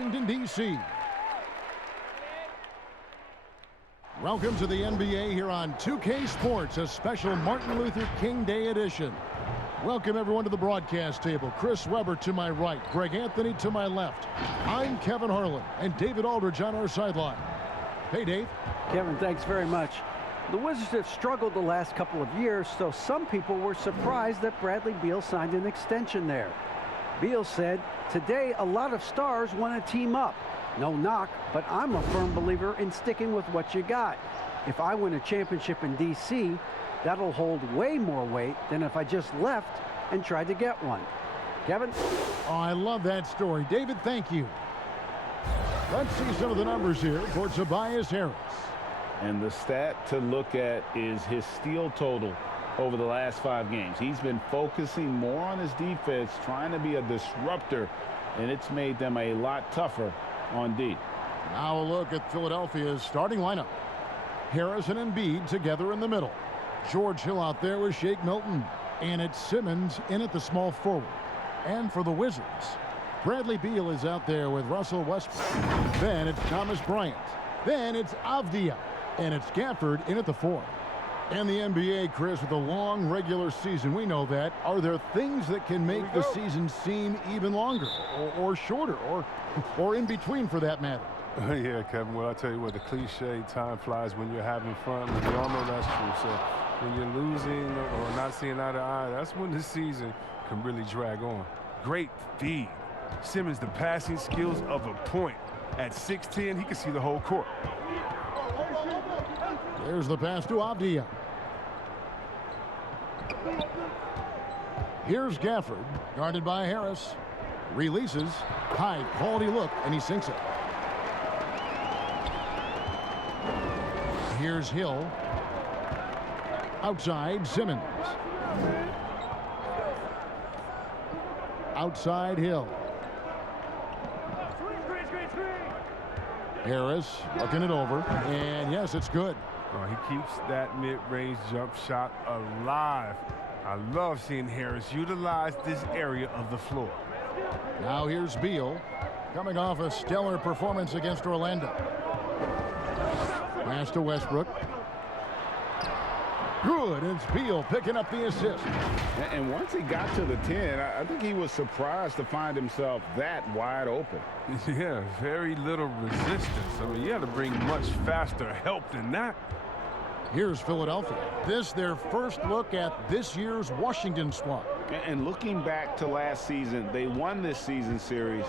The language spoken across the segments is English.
Washington, D.C. Welcome to the NBA here on 2K Sports, a special Martin Luther King Day edition. Welcome, everyone, to the broadcast table. Chris Webber to my right, Greg Anthony to my left. I'm Kevin Harlan, and David Aldridge on our sideline. Hey, Dave. Kevin, thanks very much. The Wizards have struggled the last couple of years, so some people were surprised that Bradley Beal signed an extension there. Beal said, "Today, a lot of stars want to team up. No knock, but I'm a firm believer in sticking with what you got. If I win a championship in D.C., that'll hold way more weight than if I just left and tried to get one." Kevin? Oh, I love that story. David, thank you. Let's see some of the numbers here for Tobias Harris. And the stat to look at is his steal total over the last 5 games. He's been focusing more on his defense, trying to be a disruptor, and it's made them a lot tougher on D. Now a look at Philadelphia's starting lineup. Harris and Embiid together in the middle. George Hill out there with Shake Milton. And it's Simmons in at the small forward. And for the Wizards, Bradley Beal is out there with Russell Westbrook. Then it's Thomas Bryant. Then it's Avdia. And it's Gafford in at the 4. And the NBA, Chris, with a long regular season, we know that. Are there things that can make the season seem even longer or shorter or in between for that matter? Yeah, Kevin, well, I tell you what, the cliche, time flies when you're having fun. We all know that's true. So when you're losing or not seeing eye to eye, that's when the season can really drag on. Great feed. Simmons, the passing skills of a point. At 6'10", he can see the whole court. There's the pass to Avdia. Here's Gafford, guarded by Harris. Releases, high quality look, and he sinks it. Here's Hill. Outside, Simmons. Outside, Hill. Harris looking it over, and yes, it's good. Oh, he keeps that mid-range jump shot alive. I love seeing Harris utilize this area of the floor. Now here's Beal, coming off a stellar performance against Orlando. Pass to Westbrook. Good, it's Beal picking up the assist. And once he got to the 10, I think he was surprised to find himself that wide open. Yeah, very little resistance. I mean, you had to bring much faster help than that. Here's Philadelphia. This their first look at this year's Washington squad. And looking back to last season, they won this season series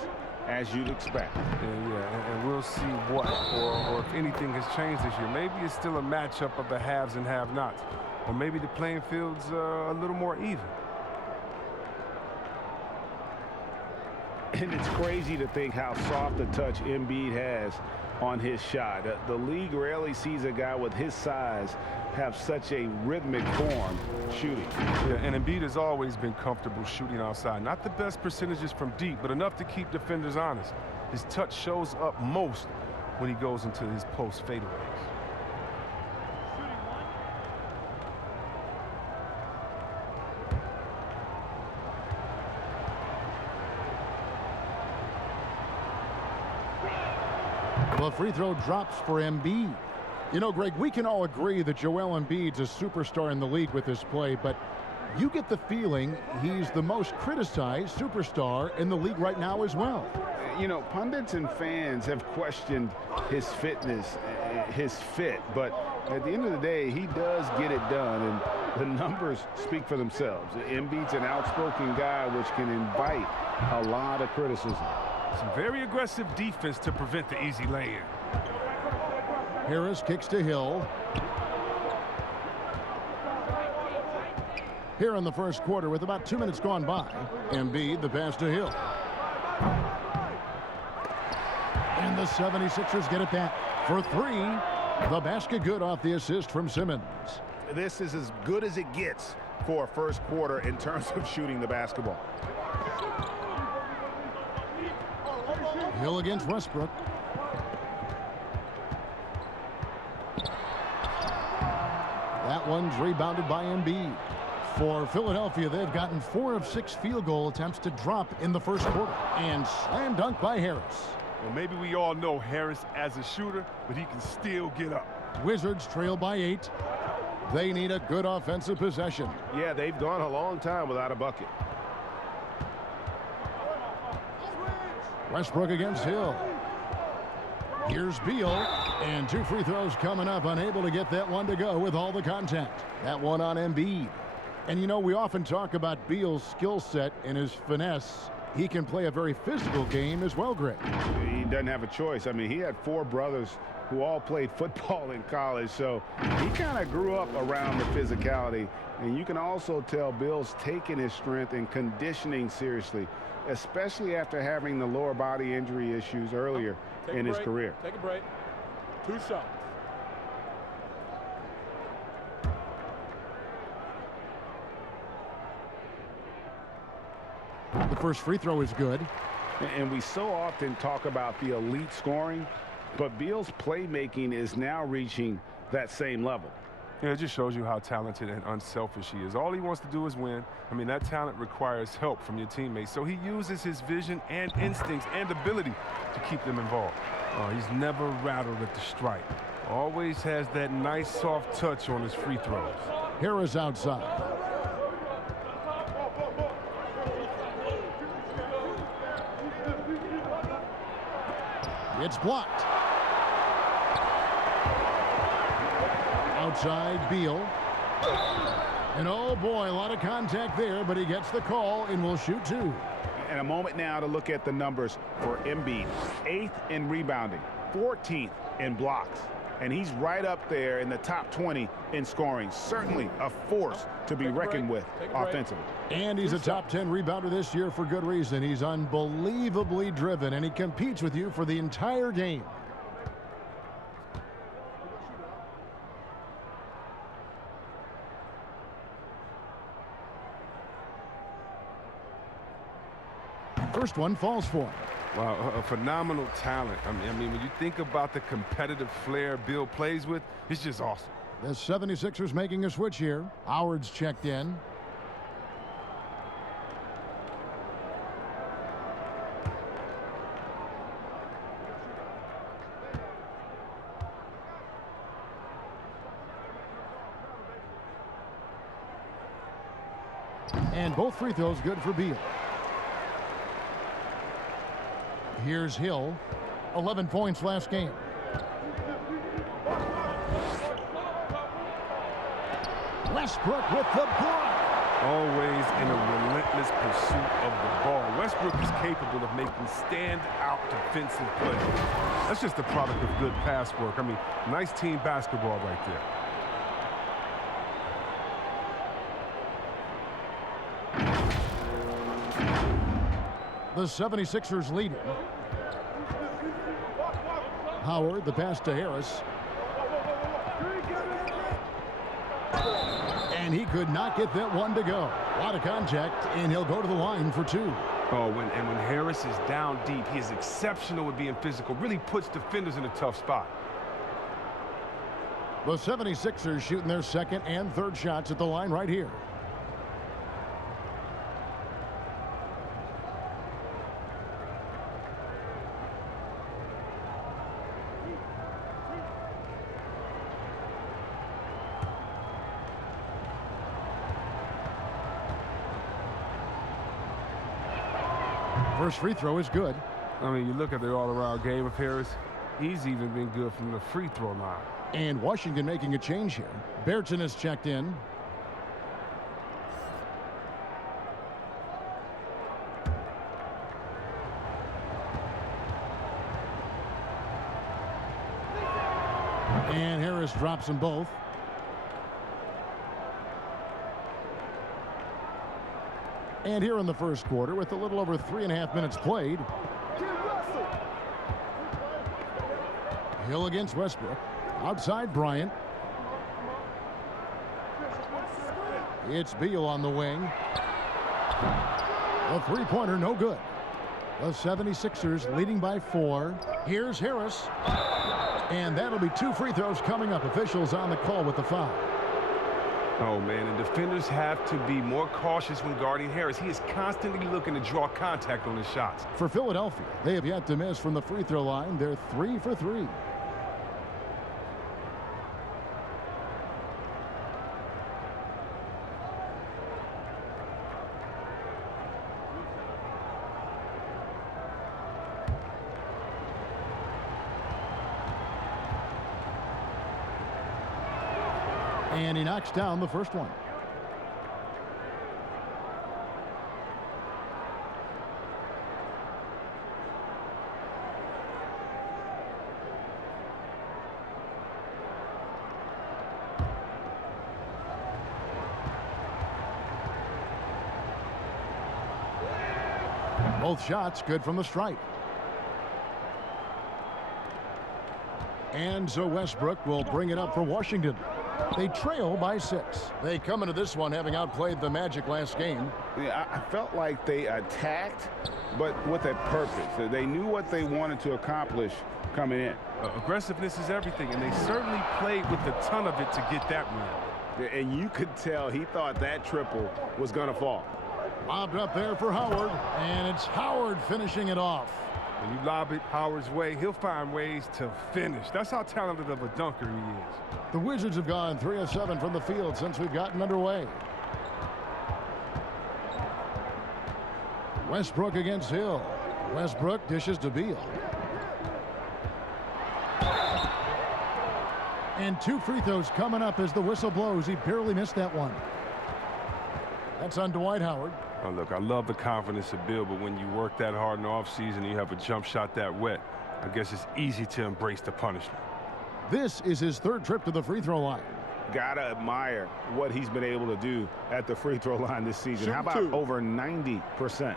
as you'd expect. And we'll see what or if anything has changed this year. Maybe it's still a matchup of the haves and have-nots. Or maybe the playing field's a little more even. And it's crazy to think how soft a touch Embiid has on his shot. The league rarely sees a guy with his size have such a rhythmic form shooting. Yeah, and Embiid has always been comfortable shooting outside. Not the best percentages from deep, but enough to keep defenders honest. His touch shows up most when he goes into his post fadeaways. The free throw drops for Embiid. You know, Greg, we can all agree that Joel Embiid's a superstar in the league with this play, but you get the feeling he's the most criticized superstar in the league right now as well. You know, pundits and fans have questioned his fitness, his fit, but at the end of the day, he does get it done, and the numbers speak for themselves. Embiid's an outspoken guy, which can invite a lot of criticism. Some very aggressive defense to prevent the easy lay-in. Harris kicks to Hill. Here in the first quarter with about 2 minutes gone by. Embiid, the pass to Hill. And the 76ers get it back for 3. The basket good off the assist from Simmons. This is as good as it gets for a first quarter in terms of shooting the basketball. Hill against Westbrook. That one's rebounded by Embiid. For Philadelphia, they've gotten 4 of 6 field goal attempts to drop in the first quarter. And slam dunk by Harris. Well, maybe we all know Harris as a shooter, but he can still get up. Wizards trail by 8. They need a good offensive possession. Yeah, they've gone a long time without a bucket. Westbrook against Hill. Here's Beal, and 2 free throws coming up, unable to get that one to go with all the contact. That one on Embiid. And you know, we often talk about Beal's skill set and his finesse. He can play a very physical game as well, Greg. He doesn't have a choice. I mean, he had 4 brothers who all played football in college, so he kind of grew up around the physicality. And you can also tell Bill's taking his strength and conditioning seriously, especially after having the lower body injury issues earlier in his career. Take a break. 2 shots. The first free throw is good. And we so often talk about the elite scoring, but Beal's playmaking is now reaching that same level. Yeah, it just shows you how talented and unselfish he is. All he wants to do is win. I mean, that talent requires help from your teammates. So he uses his vision and instincts and ability to keep them involved. He's never rattled at the stripe. Always has that nice soft touch on his free throws. Harris outside. It's blocked. Outside, Beal. And oh boy, a lot of contact there, but he gets the call and will shoot 2. And a moment now to look at the numbers for Embiid. 8th in rebounding, 14th in blocks. And he's right up there in the top 20 in scoring. Certainly a force to be reckoned with offensively. And he's a top 10 rebounder this year for good reason. He's unbelievably driven, and he competes with you for the entire game. First one falls for him. Wow, a phenomenal talent. I mean, when you think about the competitive flair Bill plays with, it's just awesome. The 76ers making a switch here. Howard's checked in. And both free throws good for Beal. Here's Hill. 11 points last game. Westbrook with the block. Always in a relentless pursuit of the ball. Westbrook is capable of making stand-out defensive plays. That's just a product of good pass work. I mean, nice team basketball right there. The 76ers leading. Howard, the pass to Harris. And he could not get that one to go. A lot of contact, and he'll go to the line for 2. When Harris is down deep, he is exceptional at being physical. Really puts defenders in a tough spot. The 76ers shooting their second and third shots at the line right here. First free throw is good. I mean, you look at the all-around game of Harris, he's even been good from the free throw line. And Washington making a change here. Bairton has checked in. And Harris drops them both. And here in the first quarter, with a little over 3.5 minutes played, Hill against Westbrook. Outside Bryant. It's Beal on the wing. A three-pointer, no good. The 76ers leading by 4. Here's Harris. And that'll be 2 free throws coming up. Officials on the call with the foul. Oh, man, and defenders have to be more cautious when guarding Harris. He is constantly looking to draw contact on his shots. For Philadelphia, they have yet to miss from the free throw line. They're 3 for 3. And he knocks down the first one. Both shots good from the stripe. And so Westbrook will bring it up for Washington. They trail by 6. They come into this one having outplayed the Magic last game. Yeah, I felt like they attacked, but with a purpose. They knew what they wanted to accomplish coming in. Aggressiveness is everything, and they certainly played with a ton of it to get that win. And you could tell he thought that triple was going to fall. Lobbed up there for Howard, and it's Howard finishing it off. When you lob it Howard's way, he'll find ways to finish. That's how talented of a dunker he is. The Wizards have gone 3 of 7 from the field since we've gotten underway. Westbrook against Hill. Westbrook dishes to Beal. And 2 free throws coming up as the whistle blows. He barely missed that one. That's on Dwight Howard. Oh, look, I love the confidence of Bill, but when you work that hard in the offseason and you have a jump shot that wet, I guess it's easy to embrace the punishment. This is his 3rd trip to the free throw line. Gotta admire what he's been able to do at the free throw line this season. Shoot How about 2. over 90%?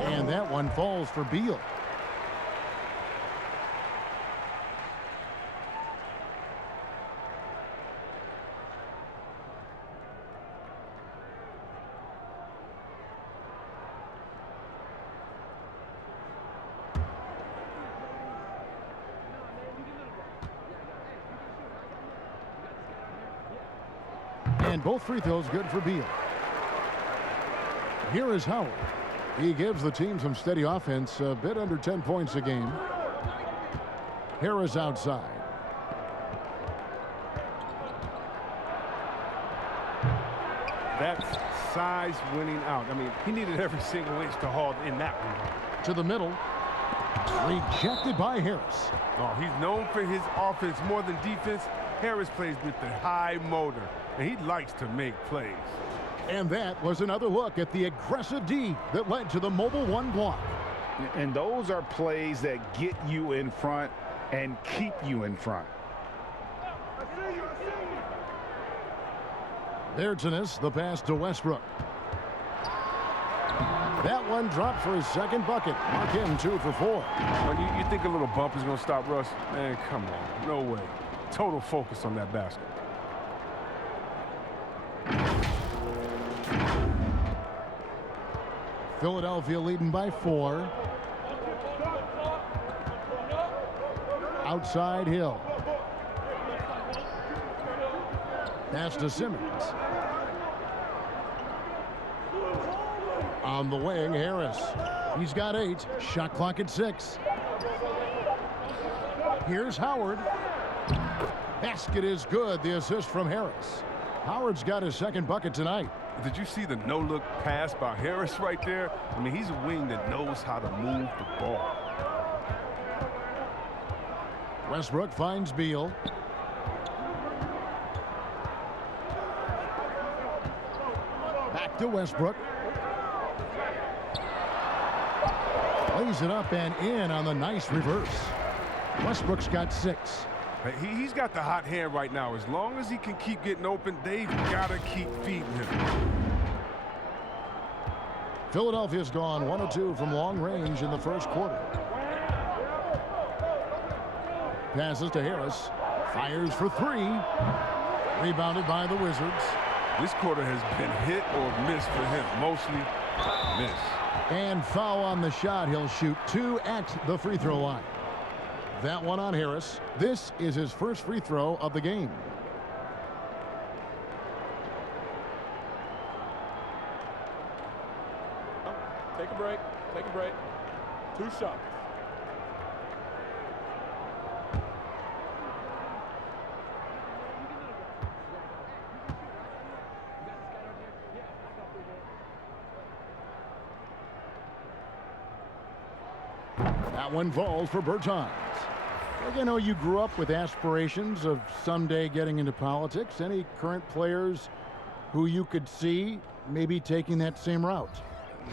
And that one falls for Beal. And both free throws good for Beal. Here is Howard. He gives the team some steady offense, a bit under 10 points a game. Harris outside. That's size winning out. I mean, he needed every single inch to haul in that one. To the middle. Rejected by Harris. Oh, he's known for his offense more than defense. Harris plays with the high motor, and he likes to make plays. And that was another look at the aggressive D that led to the mobile 1 block. And those are plays that get you in front and keep you in front. There's the pass to Westbrook. That one dropped for his 2nd bucket. Mark him 2 for 4. When you think a little bump is going to stop Russ? Man, come on. No way. Total focus on that basket. Philadelphia leading by 4. Outside Hill. Pass to Simmons. On the wing, Harris. He's got 8. Shot clock at 6. Here's Howard. Basket is good. The assist from Harris. Howard's got his 2nd bucket tonight. Did you see the no-look pass by Harris right there? I mean, he's a wing that knows how to move the ball. Westbrook finds Beal. Back to Westbrook. Lays it up and in on the nice reverse. Westbrook's got 6. He's got the hot hand right now. As long as he can keep getting open, they've got to keep feeding him. Philadelphia's gone 1 of 2 from long range in the 1st quarter. Passes to Harris. Fires for 3. Rebounded by the Wizards. This quarter has been hit or miss for him. Mostly miss. And foul on the shot. He'll shoot 2 at the free throw line. That one on Harris. This is his first free throw of the game. Take a break. Take a break. 2 shots. That one falls for Bertans. I know you grew up with aspirations of someday getting into politics. Any current players who you could see maybe taking that same route?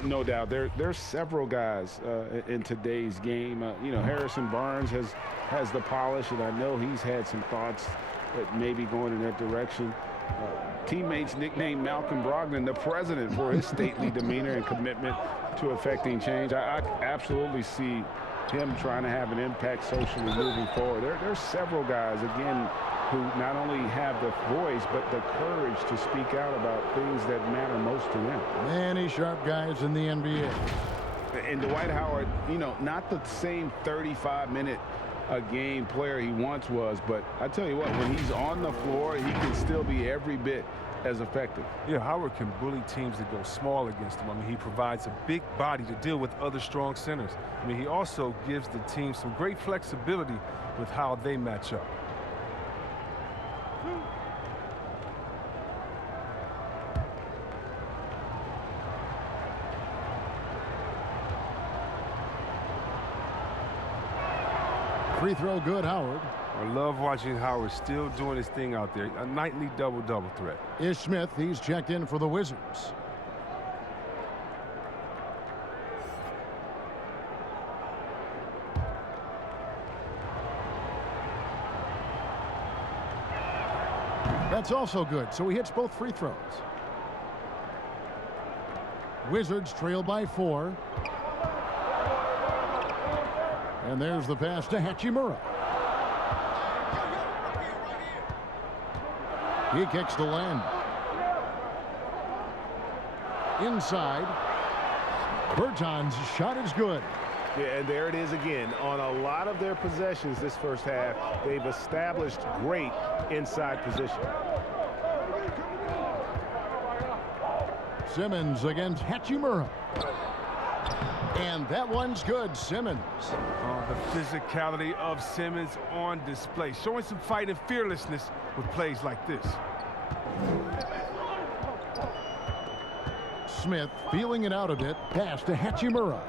No doubt. There's several guys in today's game. You know, Harrison Barnes has the polish, and I know he's had some thoughts that maybe going in that direction. Teammates nicknamed Malcolm Brogdon the president for his stately demeanor and commitment to affecting change. I absolutely see him trying to have an impact socially moving forward. There's several guys, again, who not only have the voice, but the courage to speak out about things that matter most to them. Many sharp guys in the NBA. And Dwight Howard, you know, not the same 35-minute a game player he once was, but I tell you what, when he's on the floor, he can still be every bit as effective. Yeah, Howard can bully teams that go small against him. I mean, he provides a big body to deal with other strong centers. I mean, he also gives the team some great flexibility with how they match up. Free throw good, Howard. I love watching Howard still doing his thing out there. A nightly double-double threat. Ish Smith, he's checked in for the Wizards. That's also good, so he hits both free throws. Wizards trail by 4. And there's the pass to Hachimura. He kicks to Len. Inside. Bertans' shot is good. Yeah, and there it is again. On a lot of their possessions this first half, they've established great inside position. Simmons against Hachimura. And that one's good, Simmons. The physicality of Simmons on display, showing some fight and fearlessness with plays like this. Smith feeling it out a bit. Pass to Hachimura.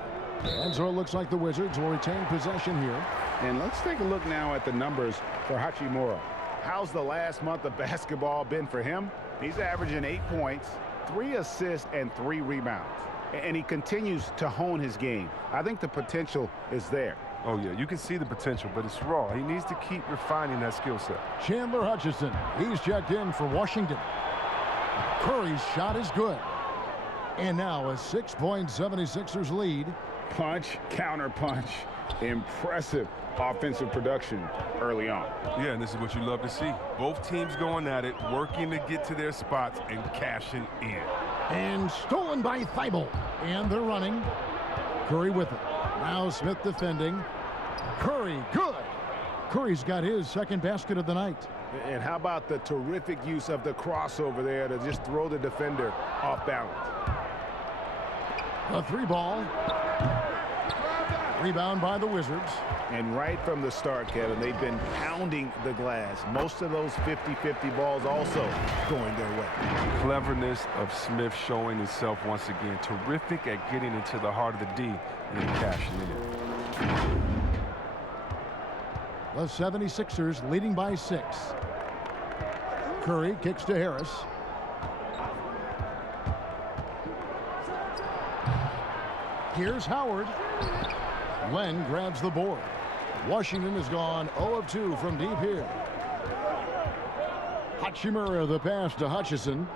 And so it looks like the Wizards will retain possession here. And let's take a look now at the numbers for Hachimura. How's the last month of basketball been for him? He's averaging 8 points, 3 assists, and 3 rebounds. And he continues to hone his game. I think the potential is there. Oh, yeah, you can see the potential, but it's raw. He needs to keep refining that skill set. Chandler Hutchison, he's checked in for Washington. Curry's shot is good. And now a 6-point 76ers lead. Punch, counter punch. Impressive offensive production early on. Yeah, and this is what you love to see. Both teams going at it, working to get to their spots and cashing in. And stolen by Thibault. And they're running. Curry with it. Now Smith defending. Curry, good. Curry's got his second basket of the night. And how about the terrific use of the crossover there to just throw the defender off balance. A 3-ball. Rebound by the Wizards. And right from the start, Kevin, they've been pounding the glass. Most of those 50-50 balls also going their way. Cleverness of Smith showing himself once again. Terrific at getting into the heart of the D and then cashing in. The 76ers leading by 6. Curry kicks to Harris. Here's Howard. Len grabs the board. Washington has gone 0 of 2 from deep here. Hachimura the pass to Hutchison.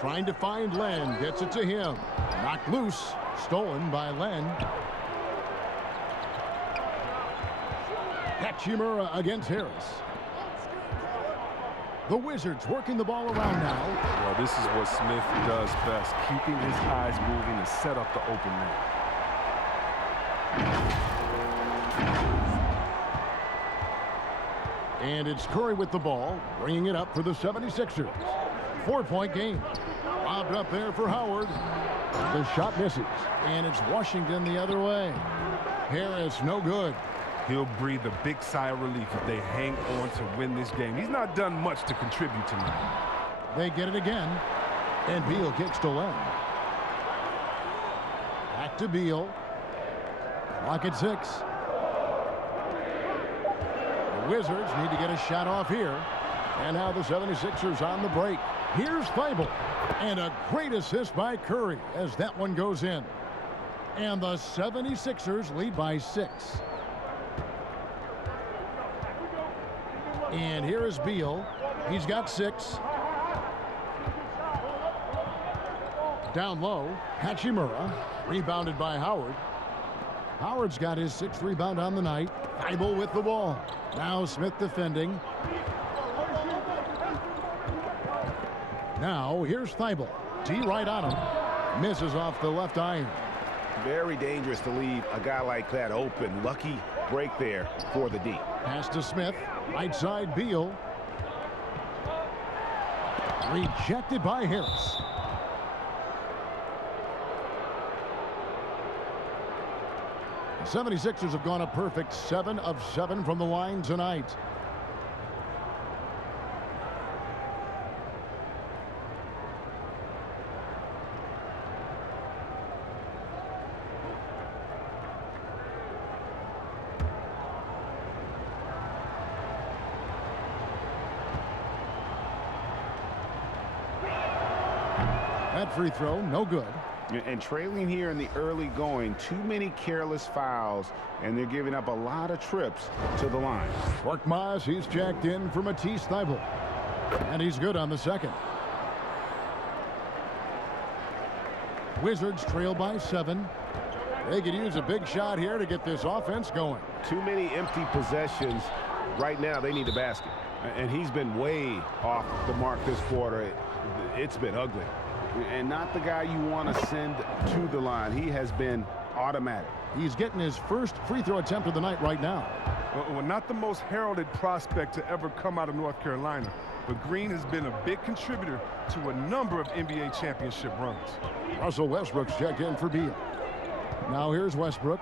Trying to find Len. Gets it to him. Knocked loose. Stolen by Len. Hachimura against Harris. The Wizards working the ball around now. Well, this is what Smith does best, keeping his eyes moving and set up the open man. And it's Curry with the ball, bringing it up for the 76ers. 4-point game. Lobbed up there for Howard. The shot misses, and it's Washington the other way. Harris, no good. He'll breathe a big sigh of relief if they hang on to win this game. He's not done much to contribute tonight. They get it again, and Beal kicks to Len. Back to Beal. Clock at 6. The Wizards need to get a shot off here. And now the 76ers on the break. Here's Thibault. And a great assist by Curry as that one goes in. And the 76ers lead by 6. And here is Beal. He's got 6. Down low, Hachimura. Rebounded by Howard. Howard's got his 6th rebound on the night. Thibault with the ball. Now Smith defending. Now here's Thibault. T right on him. Misses off the left iron. Very dangerous to leave a guy like that open. Lucky break there for the D. Pass to Smith. Right side Beal. Rejected by Harris. The 76ers have gone a perfect 7 of 7 from the line tonight. That free throw, no good. And trailing here in the early going, too many careless fouls, and they're giving up a lot of trips to the line. Korkmaz, he's jacked in for Matisse Thybulle. And he's good on the second. Wizards trail by 7. They could use a big shot here to get this offense going. Too many empty possessions. Right now, they need a basket. And he's been way off the mark this quarter. It's been ugly. And not the guy you want to send to the line. He has been automatic. He's getting his first free throw attempt of the night right now. Well, not the most heralded prospect to ever come out of North Carolina, but Green has been a big contributor to a number of NBA championship runs. Russell Westbrook's checked in for Beal. Now here's Westbrook.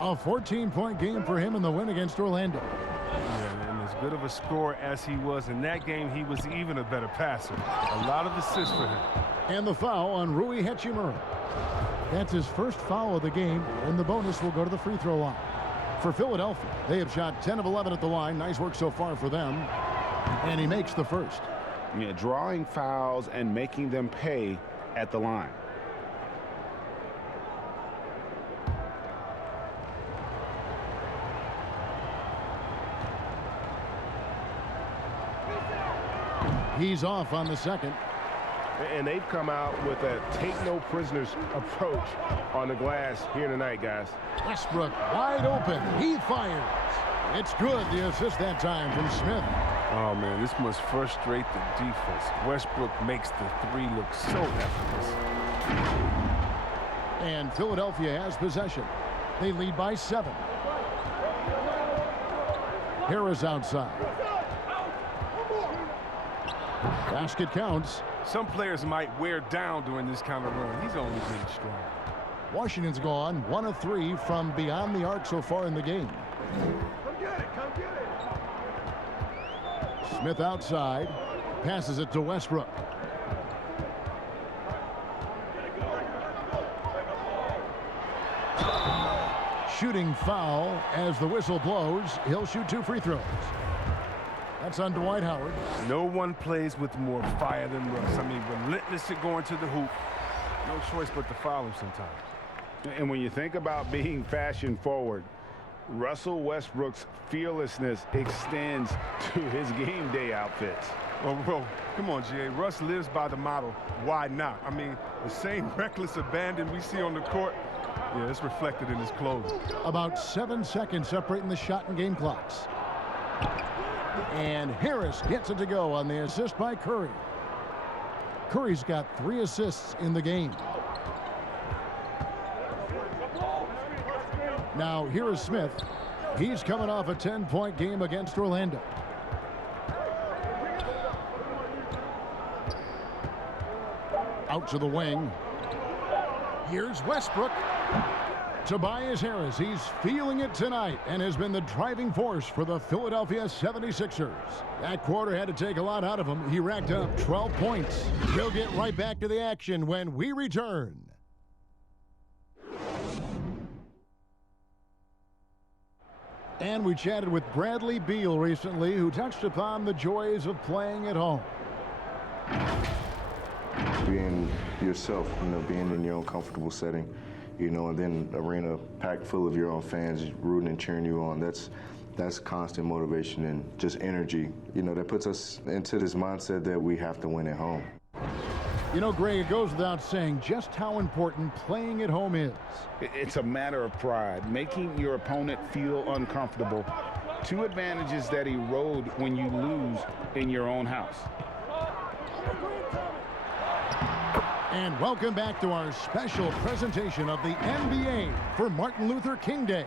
A 14-point game for him in the win against Orlando. Yeah, and as good of a scorer as he was in that game, he was even a better passer. A lot of assists for him. And the foul on Rui Hachimura. That's his first foul of the game, and the bonus will go to the free throw line. For Philadelphia, they have shot 10 of 11 at the line. Nice work so far for them. And he makes the first. Yeah, drawing fouls and making them pay at the line. He's off on the second. And they've come out with a take-no-prisoners approach on the glass here tonight, guys. Westbrook wide open. He fires. It's good. The assist that time from Smith. Oh, man, this must frustrate the defense. Westbrook makes the three look so effortless. And Philadelphia has possession. They lead by 7. Harris outside. Basket counts. Some players might wear down during this kind of run. He's only getting strong. Washington's gone 1 of 3 from beyond the arc so far in the game. Come get it, come get it. Smith outside. Passes it to Westbrook. Shooting foul as the whistle blows. He'll shoot 2 free throws. That's on Dwight Howard. No one plays with more fire than Russ. I mean, relentless at going to the hoop. No choice but to foul him sometimes. And when you think about being fashion forward, Russell Westbrook's fearlessness extends to his game day outfits. Well, bro, come on, G.A. Russ lives by the motto, why not? I mean, the same reckless abandon we see on the court, yeah, it's reflected in his clothes. About 7 seconds separating the shot and game clocks. And Harris gets it to go on the assist by Curry. Curry's got 3 assists in the game. Now here is Smith. He's coming off a 10-point game against Orlando. Out to the wing. Here's Westbrook. Tobias Harris, he's feeling it tonight and has been the driving force for the Philadelphia 76ers. That quarter had to take a lot out of him. He racked up 12 points. We'll get right back to the action when we return. And we chatted with Bradley Beal recently, who touched upon the joys of playing at home. Being yourself, being in your own comfortable setting, and then arena packed full of your own fans rooting and cheering you on. That's constant motivation and just energy, that puts us into this mindset that we have to win at home. Greg, it goes without saying just how important playing at home is. It's a matter of pride, making your opponent feel uncomfortable. 2 advantages that erode when you lose in your own house. And welcome back to our special presentation of the NBA for Martin Luther King Day.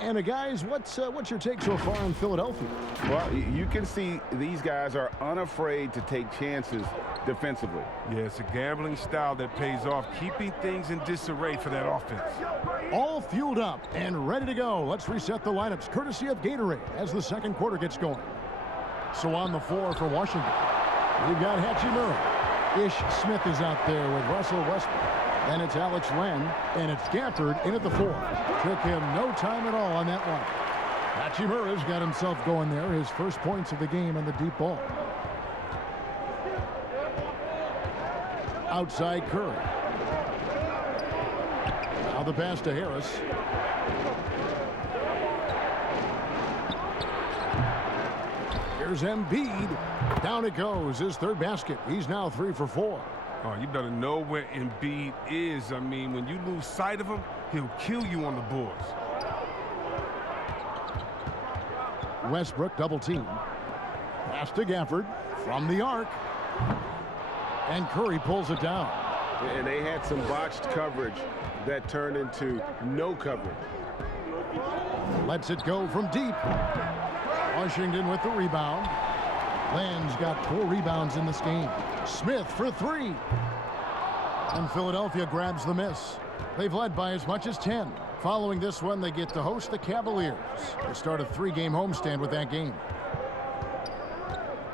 And guys, what's your take so far in Philadelphia? Well, you can see these guys are unafraid to take chances defensively. Yeah, it's a gambling style that pays off, keeping things in disarray for that offense. All fueled up and ready to go. Let's reset the lineups courtesy of Gatorade as the second quarter gets going. So on the floor for Washington, we've got Hachimura. Ish Smith is out there with Russell Westbrook. Then it's Alex Len, and it's Gafford in at the 4. Took him no time at all on that one. Hachimura's got himself going there, his first points of the game on the deep ball. Outside Curry. Now the pass to Harris. Here's Embiid. Down it goes, his 3rd basket. He's now 3 for 4. Oh, you better know where Embiid is. I mean, when you lose sight of him, he'll kill you on the boards. Westbrook double team. Pass to Gafford from the arc. And Curry pulls it down. And they had some botched coverage that turned into no coverage. Lets it go from deep. Washington with the rebound. Land's got 4 rebounds in this game. Smith for 3. And Philadelphia grabs the miss. They've led by as much as 10. Following this one, they get to host the Cavaliers. They start a 3-game homestand with that game.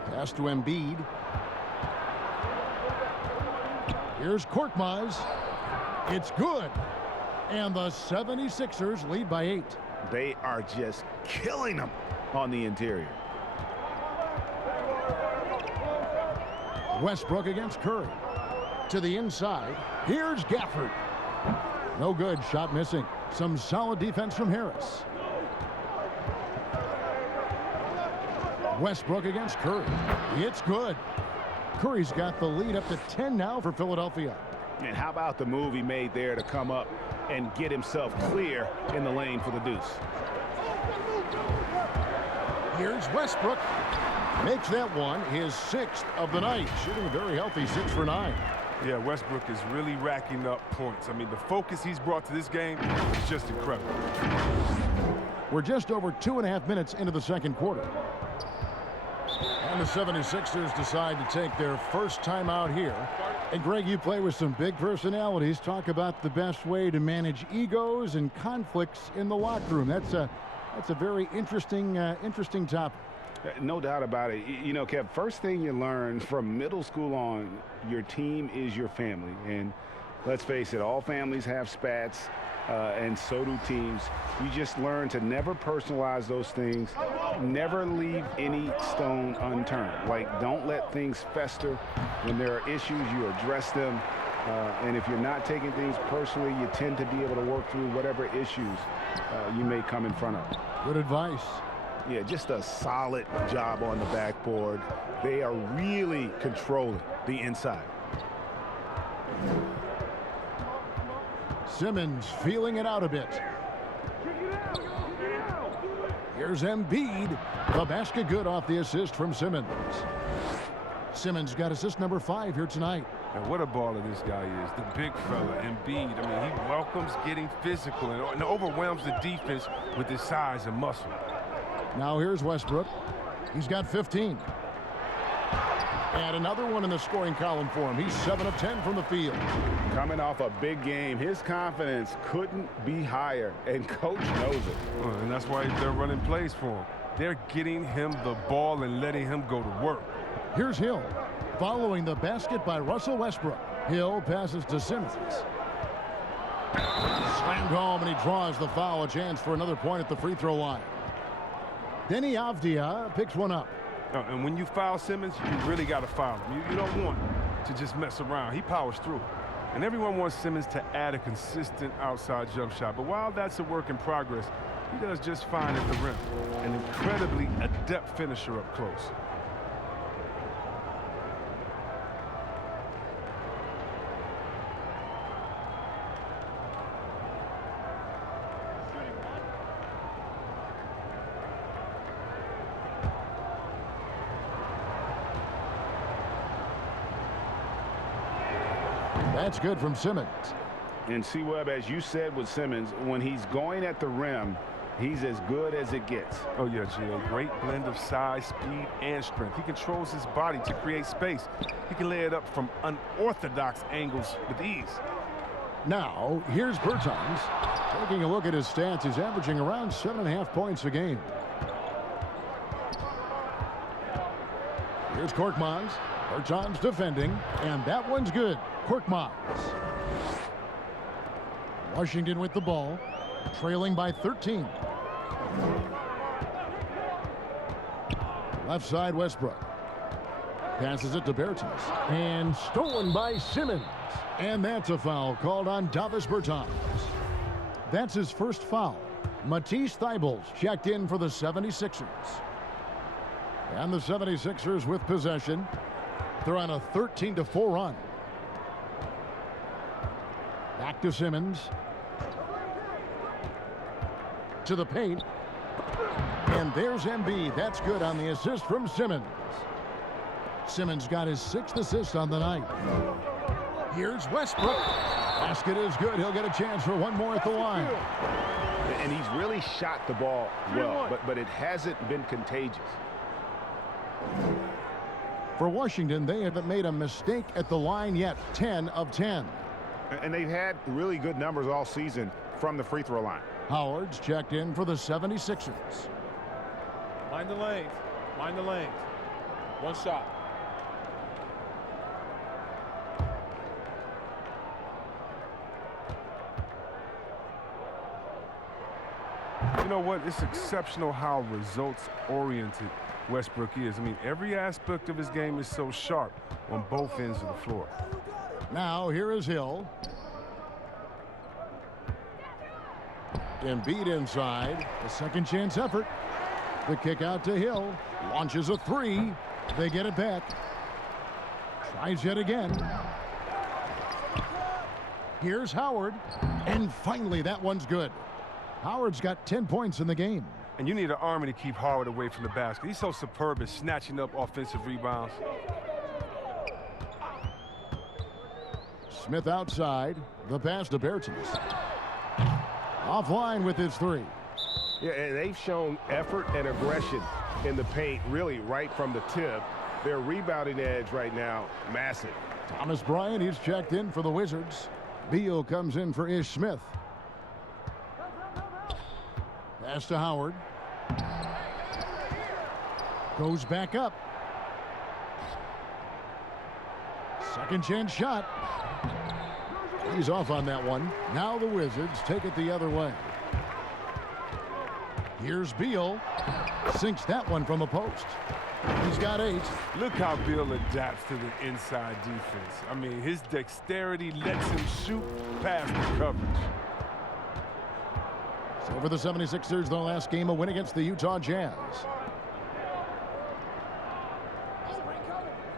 Pass to Embiid. Here's Korkmaz. It's good. And the 76ers lead by 8. They are just killing them on the interior. Westbrook against Curry. To the inside. Here's Gafford. No good. Shot missing. Some solid defense from Harris. Westbrook against Curry. It's good. Curry's got the lead up to 10 now for Philadelphia. And how about the move he made there to come up and get himself clear in the lane for the deuce? Here's Westbrook. Makes that one his 6th of the night. Shooting a very healthy 6 for 9. Yeah, Westbrook is really racking up points. I mean, the focus he's brought to this game is just incredible. We're just over 2.5 minutes into the second quarter. And the 76ers decide to take their first time out here. And Greg, you play with some big personalities. Talk about the best way to manage egos and conflicts in the locker room. That's a very interesting topic. No doubt about it. Kev, first thing you learn from middle school on, your team is your family. And let's face it, all families have spats, and so do teams. You just learn to never personalize those things, never leave any stone unturned. Like, don't let things fester. When there are issues, you address them. And if you're not taking things personally, you tend to be able to work through whatever issues you may come in front of. Good advice. Yeah, just a solid job on the backboard. They are really controlling the inside. Simmons feeling it out a bit. Here's Embiid. The basket good off the assist from Simmons. Simmons got assist number 5 here tonight. And what a baller this guy is. The big fella, Embiid. I mean, he welcomes getting physical and overwhelms the defense with his size and muscle. Now here's Westbrook. He's got 15. And another one in the scoring column for him. He's 7 of 10 from the field. Coming off a big game, his confidence couldn't be higher, and coach knows it. And that's why they're running plays for him. They're getting him the ball and letting him go to work. Here's Hill. Following the basket by Russell Westbrook. Hill passes to Simmons. Slammed home, and he draws the foul. A chance for another point at the free throw line. Denny Avdia picks one up. And when you foul Simmons, you really got to foul him. You don't want to just mess around. He powers through. And everyone wants Simmons to add a consistent outside jump shot. But while that's a work in progress, he does just fine at the rim. An incredibly adept finisher up close. That's good from Simmons. And C-Webb, as you said with Simmons, when he's going at the rim, he's as good as it gets. Oh, yeah, Gio. Great blend of size, speed, and strength. He controls his body to create space. He can lay it up from unorthodox angles with ease. Now, here's Bertans. Taking a look at his stats, he's averaging around 7.5 points a game. Here's Korkmaz. Bertans defending, and that one's good. Korkmaz. Washington with the ball, trailing by 13. Left side, Westbrook. Passes it to Bertans. And stolen by Simmons. And that's a foul called on Davis Bertans. That's his first foul. Matisse Thybulle checked in for the 76ers. And the 76ers with possession. They're on a 13-4 run. Back to Simmons. To the paint. And there's Embiid. That's good on the assist from Simmons. Simmons got his 6th assist on the night. Here's Westbrook. Basket is good. He'll get a chance for one more at the line. And he's really shot the ball well, but it hasn't been contagious. For Washington, they haven't made a mistake at the line yet. 10 of 10. And they've had really good numbers all season from the free throw line. Howard's checked in for the 76ers. Mind the lanes. Mind the lanes. One shot. You know what? It's exceptional how results-oriented Westbrook is. I mean, every aspect of his game is so sharp on both ends of the floor. Now, here is Hill. Embiid inside. The second chance effort. The kick out to Hill. Launches a 3. They get it back. Tries yet again. Here's Howard. And finally, that one's good. Howard's got 10 points in the game. And you need an army to keep Howard away from the basket. He's so superb at snatching up offensive rebounds. Smith outside. The pass to Bertans. Offline with his 3. Yeah, and they've shown effort and aggression in the paint, really right from the tip. Their rebounding edge right now, massive. Thomas Bryant, he's checked in for the Wizards. Beal comes in for Ish Smith. Pass to Howard. Goes back up. Second chance shot. He's off on that one. Now the Wizards take it the other way. Here's Beal. Sinks that one from the post. He's got 8. Look how Beal adapts to the inside defense. I mean, his dexterity lets him shoot past the coverage. So for the 76ers, their last game, a win against the Utah Jazz.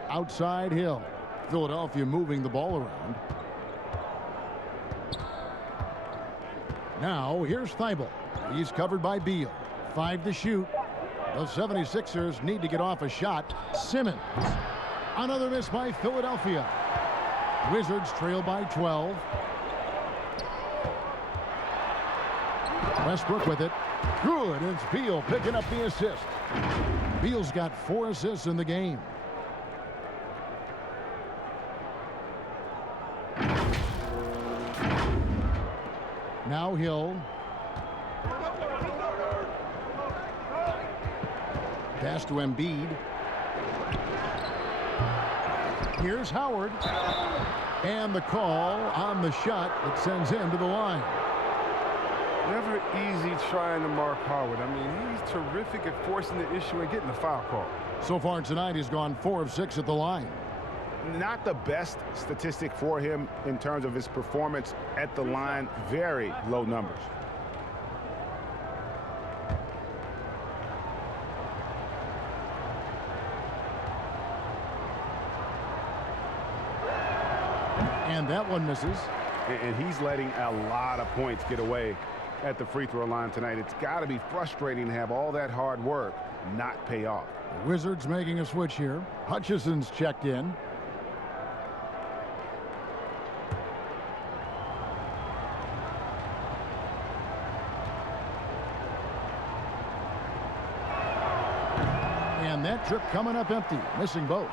Outside Hill. Philadelphia moving the ball around. Now, here's Thybulle. He's covered by Beal. 5 to shoot. The 76ers need to get off a shot. Simmons. Another miss by Philadelphia. Wizards trail by 12. Westbrook with it. Good. It's Beal picking up the assist. Beal's got 4 assists in the game. Now Hill. Pass to Embiid. Here's Howard. And the call on the shot that sends him to the line. Never easy trying to mark Howard. I mean, he's terrific at forcing the issue and getting the foul call. So far tonight, he's gone 4 of 6 at the line. Not the best statistic for him in terms of his performance at the line. Very low numbers. And that one misses. And he's letting a lot of points get away at the free throw line tonight. It's got to be frustrating to have all that hard work not pay off. The Wizards making a switch here. Hutchison's checked in. And that trip coming up empty, missing both.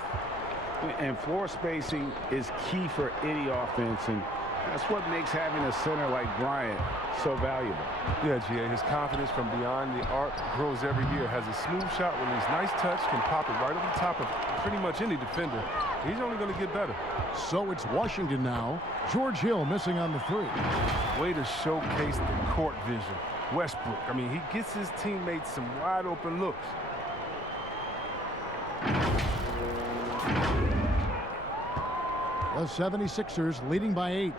And floor spacing is key for any offense, and that's what makes having a center like Bryant so valuable. Yeah, GA, his confidence from beyond the arc grows every year. Has a smooth shot release, nice touch, can pop it right over the top of pretty much any defender. He's only going to get better. So it's Washington now. George Hill missing on the 3. Way to showcase the court vision. Westbrook, I mean, he gets his teammates some wide open looks. The 76ers leading by 8.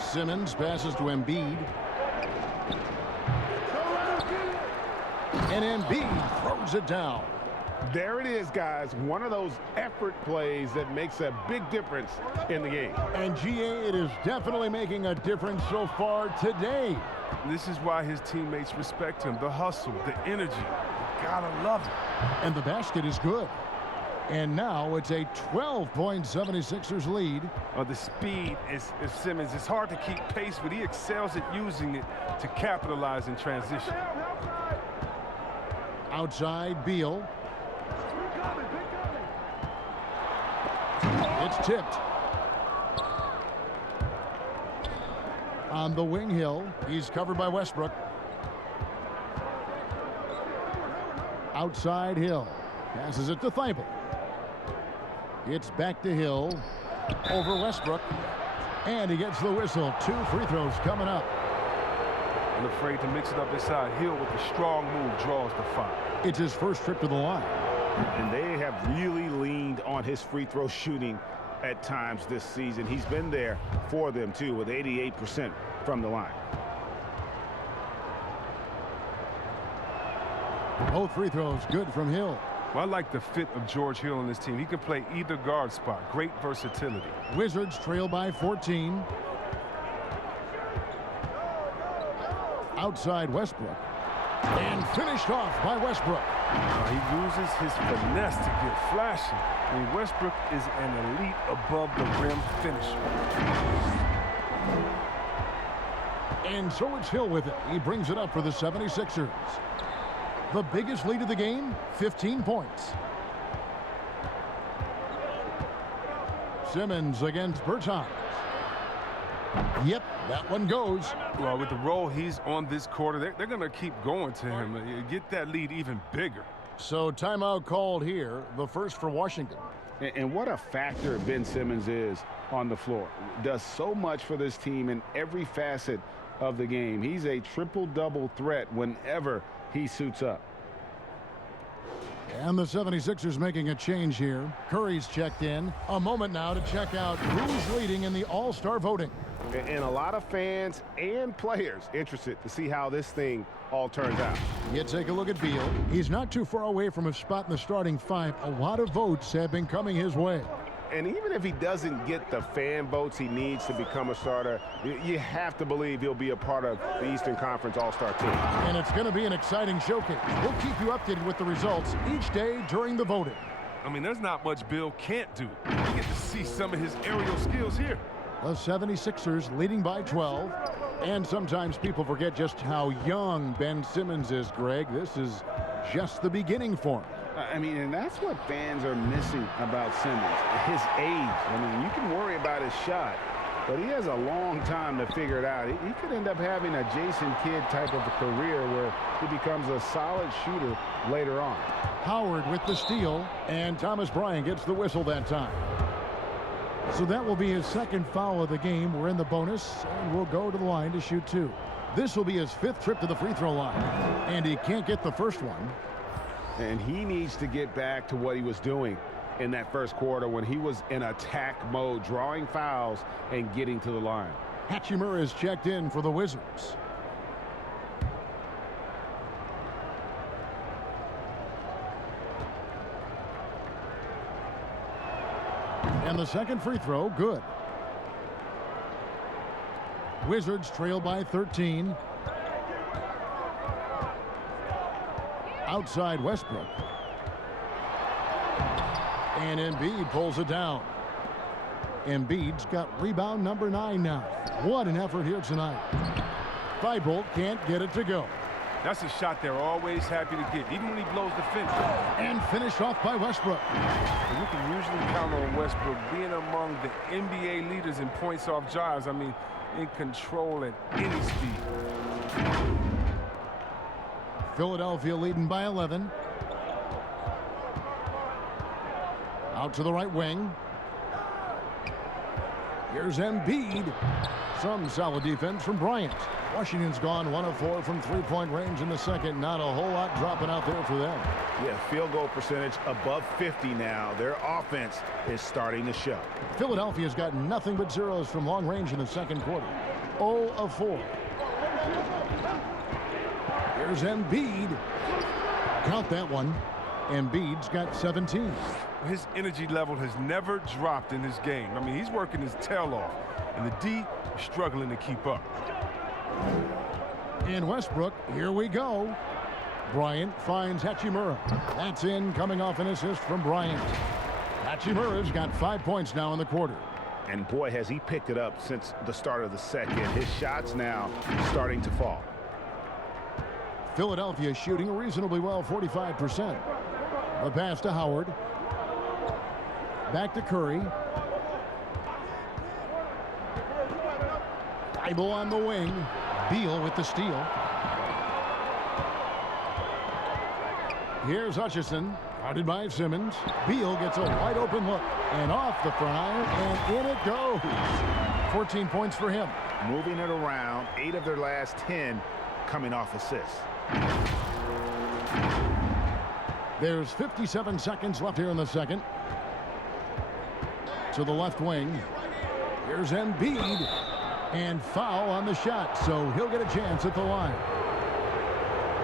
Simmons passes to Embiid. And Embiid throws it down. There it is, guys. One of those effort plays that makes a big difference in the game. And GA, it is definitely making a difference so far today. This is why his teammates respect him. The hustle, the energy. Gotta love it. And the basket is good. And now it's a 12-point 76ers lead. The speed is Simmons. It's hard to keep pace, but he excels at using it to capitalize in transition. Outside, Beal. It's tipped. On the wing, Hill. He's covered by Westbrook. Outside, Hill. Passes it to Thibault. It's back to Hill. Over Westbrook. And he gets the whistle. 2 free throws coming up. Unafraid to mix it up inside. Hill with the strong move draws the foul. It's his first trip to the line. And they have really leaned on his free throw shooting at times this season. He's been there for them, too, with 88% from the line. Both free throws good from Hill. Well, I like the fit of George Hill in this team. He can play either guard spot. Great versatility. Wizards trail by 14. Outside Westbrook. And finished off by Westbrook. He uses his finesse to get flashing. I mean, Westbrook is an elite above the rim finisher. And so it's Hill with it. He brings it up for the 76ers. The biggest lead of the game, 15 points. Simmons against Bertans. Yep, that one goes. Well, with the role he's on this quarter, they're going to keep going to him. Get that lead even bigger. So timeout called here, the first for Washington. And what a factor Ben Simmons is on the floor. Does so much for this team in every facet of the game. He's a triple-double threat whenever he suits up. And the 76ers making a change here. Curry's checked in. A moment now to check out who's leading in the All-Star voting. And a lot of fans and players interested to see how this thing all turns out. You take a look at Beal. He's not too far away from a spot in the starting 5. A lot of votes have been coming his way. And even if he doesn't get the fan votes he needs to become a starter, you have to believe he'll be a part of the Eastern Conference All-Star team. And it's going to be an exciting showcase. We'll keep you updated with the results each day during the voting. I mean, there's not much Bill can't do. You get to see some of his aerial skills here. The 76ers leading by 12. And sometimes people forget just how young Ben Simmons is, Greg. This is just the beginning for him. I mean, and that's what fans are missing about Simmons, his age. I mean, you can worry about his shot, but he has a long time to figure it out. He could end up having a Jason Kidd type of a career where he becomes a solid shooter later on. Howard with the steal, and Thomas Bryant gets the whistle that time. So that will be his second foul of the game. We're in the bonus, and we'll go to the line to shoot 2. This will be his 5th trip to the free throw line, and he can't get the first one. And he needs to get back to what he was doing in that first quarter when he was in attack mode, drawing fouls and getting to the line. Hachimura is checked in for the Wizards. And the second free throw, good. Wizards trail by 13. Outside Westbrook. And Embiid pulls it down. Embiid's got rebound number 9 now. What an effort here tonight. Thibault can't get it to go. That's a shot they're always happy to get, even when he blows the fence. And finished off by Westbrook. And you can usually count on Westbrook being among the NBA leaders in points off drives. I mean, in control at any speed. Philadelphia leading by 11. Out to the right wing. Here's Embiid. Some solid defense from Bryant. Washington's gone 1 of 4 from three-point range in the second. Not a whole lot dropping out there for them. Yeah, field goal percentage above 50 now. Their offense is starting to show. Philadelphia's got nothing but zeros from long range in the second quarter. 0 of 4. Here's Embiid. Count that one. Embiid's got 17. His energy level has never dropped in this game. I mean, he's working his tail off, and the D is struggling to keep up. In Westbrook, here we go. Bryant finds Hachimura. That's in, coming off an assist from Bryant. Hachimura's got 5 points now in the quarter. And boy, has he picked it up since the start of the second. His shots now starting to fall. Philadelphia shooting reasonably well, 45%. The pass to Howard. Back to Curry. Thibault on the wing. Beal with the steal. Here's Hutchison. Guarded by Simmons. Beal gets a wide open look. And off the front, and in it goes. 14 points for him. Moving it around, 8 of their last 10 coming off assists. There's 57 seconds left here in the second. To the left wing. Here's Embiid. And foul on the shot, so he'll get a chance at the line.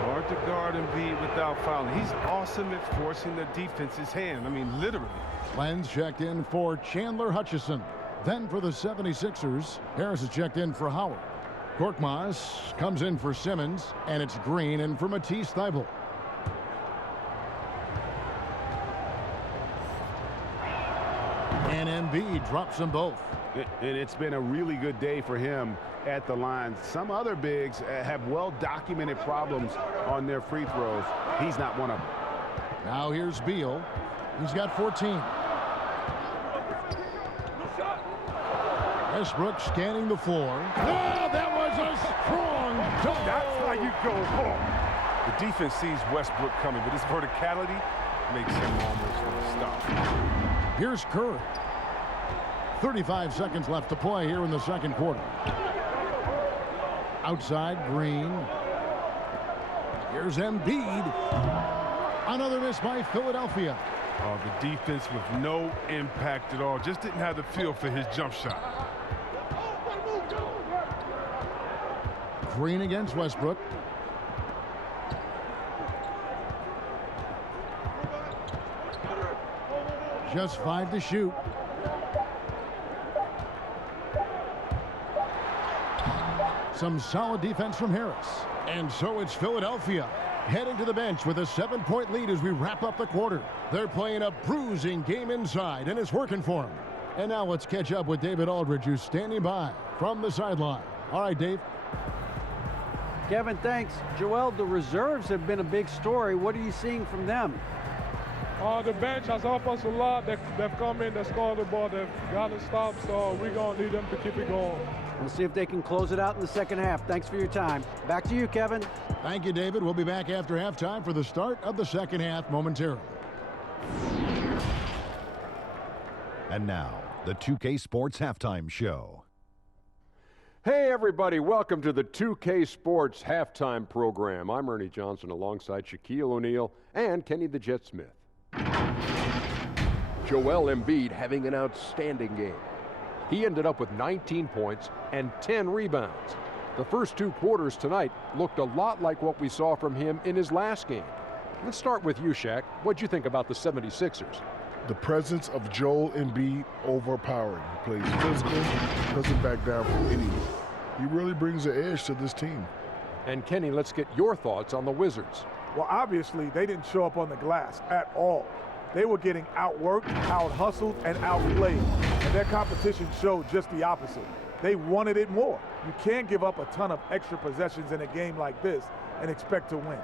Hard to guard Embiid without fouling. He's awesome at forcing the defense's hand. I mean, literally. Lenz checked in for Chandler Hutchison. Then for the 76ers, Harris is checked in for Howard. Korkmaz comes in for Simmons, and it's Green in for Matisse Thybulle. And Embiid drops them both. And it's been a really good day for him at the line. Some other bigs have well-documented problems on their free throws. He's not one of them. Now here's Beal. He's got 14. Westbrook scanning the floor. Oh, that was a strong dunk. That's how you go home. The defense sees Westbrook coming, but his verticality makes him almost want to stop. Here's Curry. 35 seconds left to play here in the second quarter. Outside, Green. Here's Embiid. Another miss by Philadelphia. Oh, the defense with no impact at all. Just didn't have the feel for his jump shot. Green against Westbrook. Just 5 to shoot. Some solid defense from Harris. And so it's Philadelphia heading to the bench with a 7-point lead as we wrap up the quarter. They're playing a bruising game inside, and it's working for them. And now let's catch up with David Aldridge, who's standing by from the sideline. All right, Dave. Kevin, thanks. Joel, the reserves have been a big story. What are you seeing from them? The bench has helped us a lot. They've come in, they've scored the ball, they've got to stop, so we're going to need them to keep it going. We'll see if they can close it out in the second half. Thanks for your time. Back to you, Kevin. Thank you, David. We'll be back after halftime for the start of the second half momentarily. And now, the 2K Sports Halftime Show. Hey, everybody. Welcome to the 2K Sports Halftime Program. I'm Ernie Johnson alongside Shaquille O'Neal and Kenny the Jet Smith. Joel Embiid having an outstanding game. He ended up with 19 points and 10 rebounds. The first 2 quarters tonight looked a lot like what we saw from him in his last game. Let's start with you, Shaq. What'd you think about the 76ers? The presence of Joel Embiid overpowering. He plays physical, doesn't back down from anyone. He really brings the edge to this team. And Kenny, let's get your thoughts on the Wizards. Well, obviously, they didn't show up on the glass at all. They were getting outworked, out-hustled, and outplayed. And their competition showed just the opposite. They wanted it more. You can't give up a ton of extra possessions in a game like this and expect to win.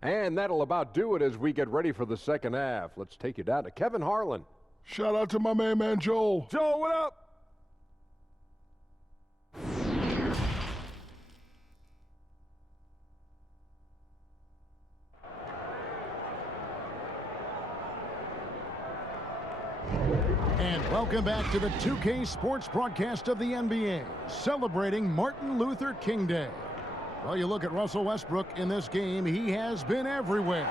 And that'll about do it as we get ready for the second half. Let's take you down to Kevin Harlan. Shout out to my man Joel. Joel, what up? And welcome back to the 2K Sports broadcast of the NBA, celebrating Martin Luther King Day. Well, you look at Russell Westbrook in this game, he has been everywhere.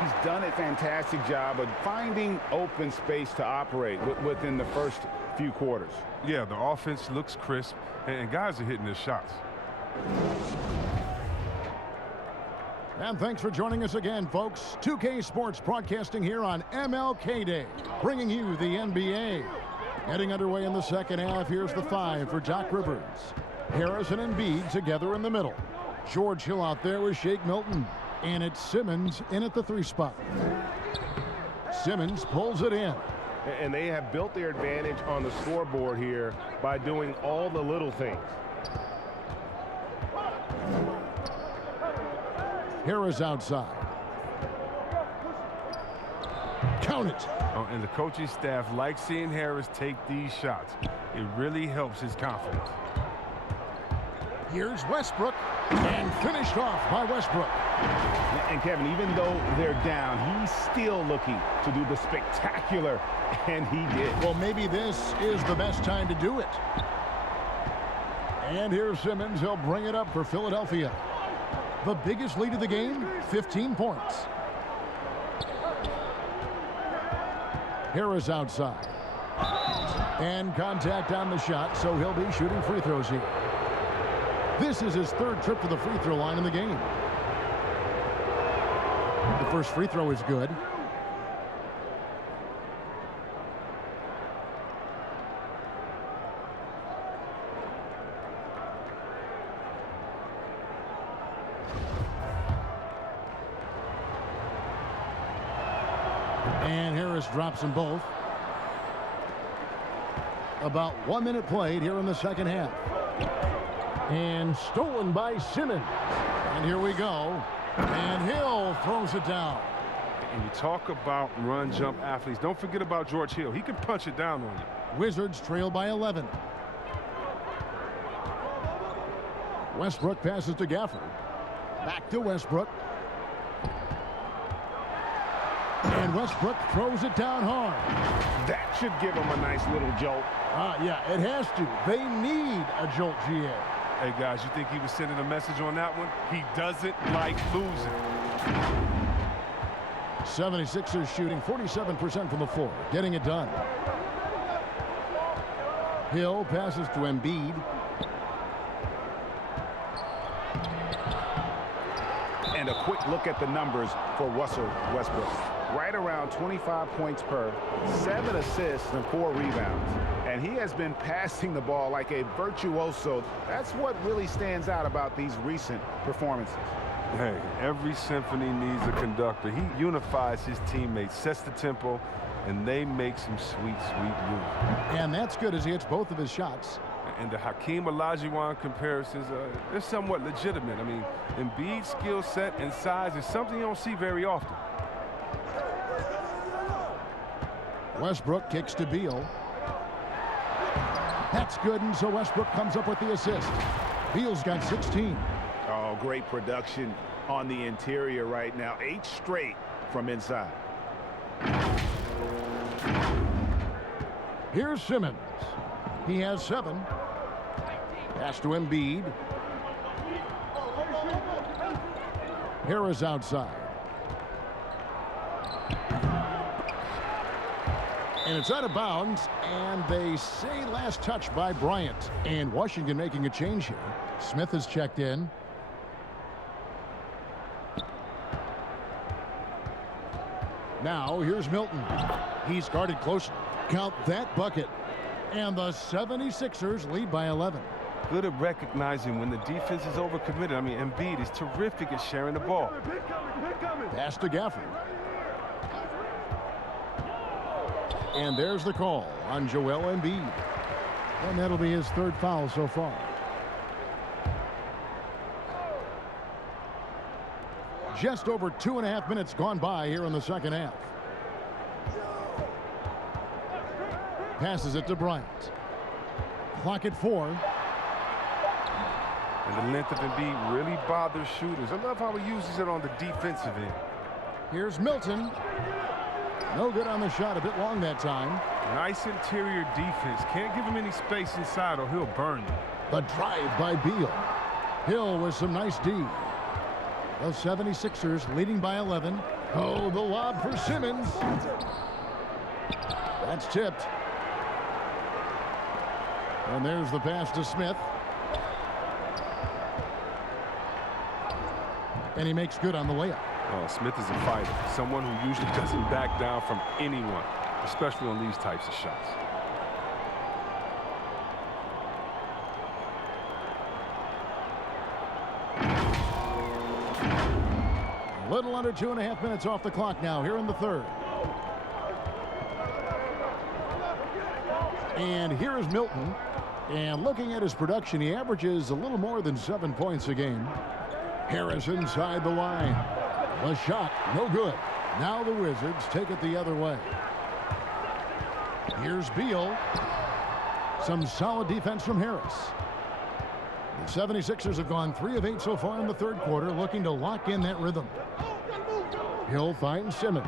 He's done a fantastic job of finding open space to operate within the first few quarters. Yeah, the offense looks crisp, and guys are hitting their shots. And thanks for joining us again, folks. 2K Sports broadcasting here on MLK Day, bringing you the NBA. Getting underway in the second half, here's the 5 for Doc Rivers. Harris and Embiid together in the middle. George Hill out there with Shake Milton. And it's Simmons in at the 3 spot. Simmons pulls it in. And they have built their advantage on the scoreboard here by doing all the little things. Harris outside. Count it. Oh, and the coaching staff likes seeing Harris take these shots. It really helps his confidence. Here's Westbrook, and finished off by Westbrook. And Kevin, even though they're down, he's still looking to do the spectacular, and he did. Well, maybe this is the best time to do it. And here's Simmons. He'll bring it up for Philadelphia. The biggest lead of the game, 15 points. Harris outside. And contact on the shot, so he'll be shooting free throws here. This is his 3rd trip to the free throw line in the game. The first free throw is good. And Harris drops them both. About 1 minute played here in the second half. And stolen by Simmons. And here we go. And Hill throws it down. And you talk about run-jump athletes. Don't forget about George Hill. He can punch it down on you. Wizards trail by 11. Westbrook passes to Gafford. Back to Westbrook. And Westbrook throws it down hard. That should give him a nice little jolt. Yeah, it has to. They need a jolt, GA. Hey, guys, you think he was sending a message on that one? He doesn't like losing. 76ers shooting 47% from the floor, getting it done. Hill passes to Embiid. And a quick look at the numbers for Russell Westbrook. right around 25 points per, 7 assists, and 4 rebounds. And he has been passing the ball like a virtuoso. That's what really stands out about these recent performances. Hey, every symphony needs a conductor. He unifies his teammates, sets the tempo, and they make some sweet, sweet moves. And that's good as he hits both of his shots. And the Hakeem Olajuwon comparisons, they're somewhat legitimate. I mean, Embiid's skill set and size is something you don't see very often. Westbrook kicks to Beal. That's good, and so Westbrook comes up with the assist. Beal's got 16. Oh, great production on the interior right now. 8 straight from inside. Here's Simmons. He has 7. Pass to Embiid. Harris outside. And it's out of bounds, and they say last touch by Bryant. And Washington making a change here. Smith has checked in. Now here's Milton. He's guarded closely. Count that bucket. And the 76ers lead by 11. Good at recognizing when the defense is overcommitted. I mean, Embiid is terrific at sharing the ball. Pass to Gafford. And there's the call on Joel Embiid. And that'll be his 3rd foul so far. Just over 2.5 minutes gone by here in the second half. Passes it to Bryant. Clock at 4. And the length of Embiid really bothers shooters. I love how he uses it on the defensive end. Here's Milton. No good on the shot, a bit long that time. Nice interior defense. Can't give him any space inside or he'll burn you. The drive by Beal. Hill with some nice D. The 76ers leading by 11. Oh, the lob for Simmons. That's tipped. And there's the pass to Smith. And he makes good on the layup. Oh, Smith is a fighter. Someone who usually doesn't back down from anyone, especially on these types of shots. A little under 2.5 minutes off the clock now here in the 3rd. And here is Milton. And looking at his production, he averages a little more than 7 points a game. Harris inside the line. The shot, no good. Now the Wizards take it the other way. Here's Beal. Some solid defense from Harris. The 76ers have gone 3 of 8 so far in the 3rd quarter, looking to lock in that rhythm. Hill finds Simmons.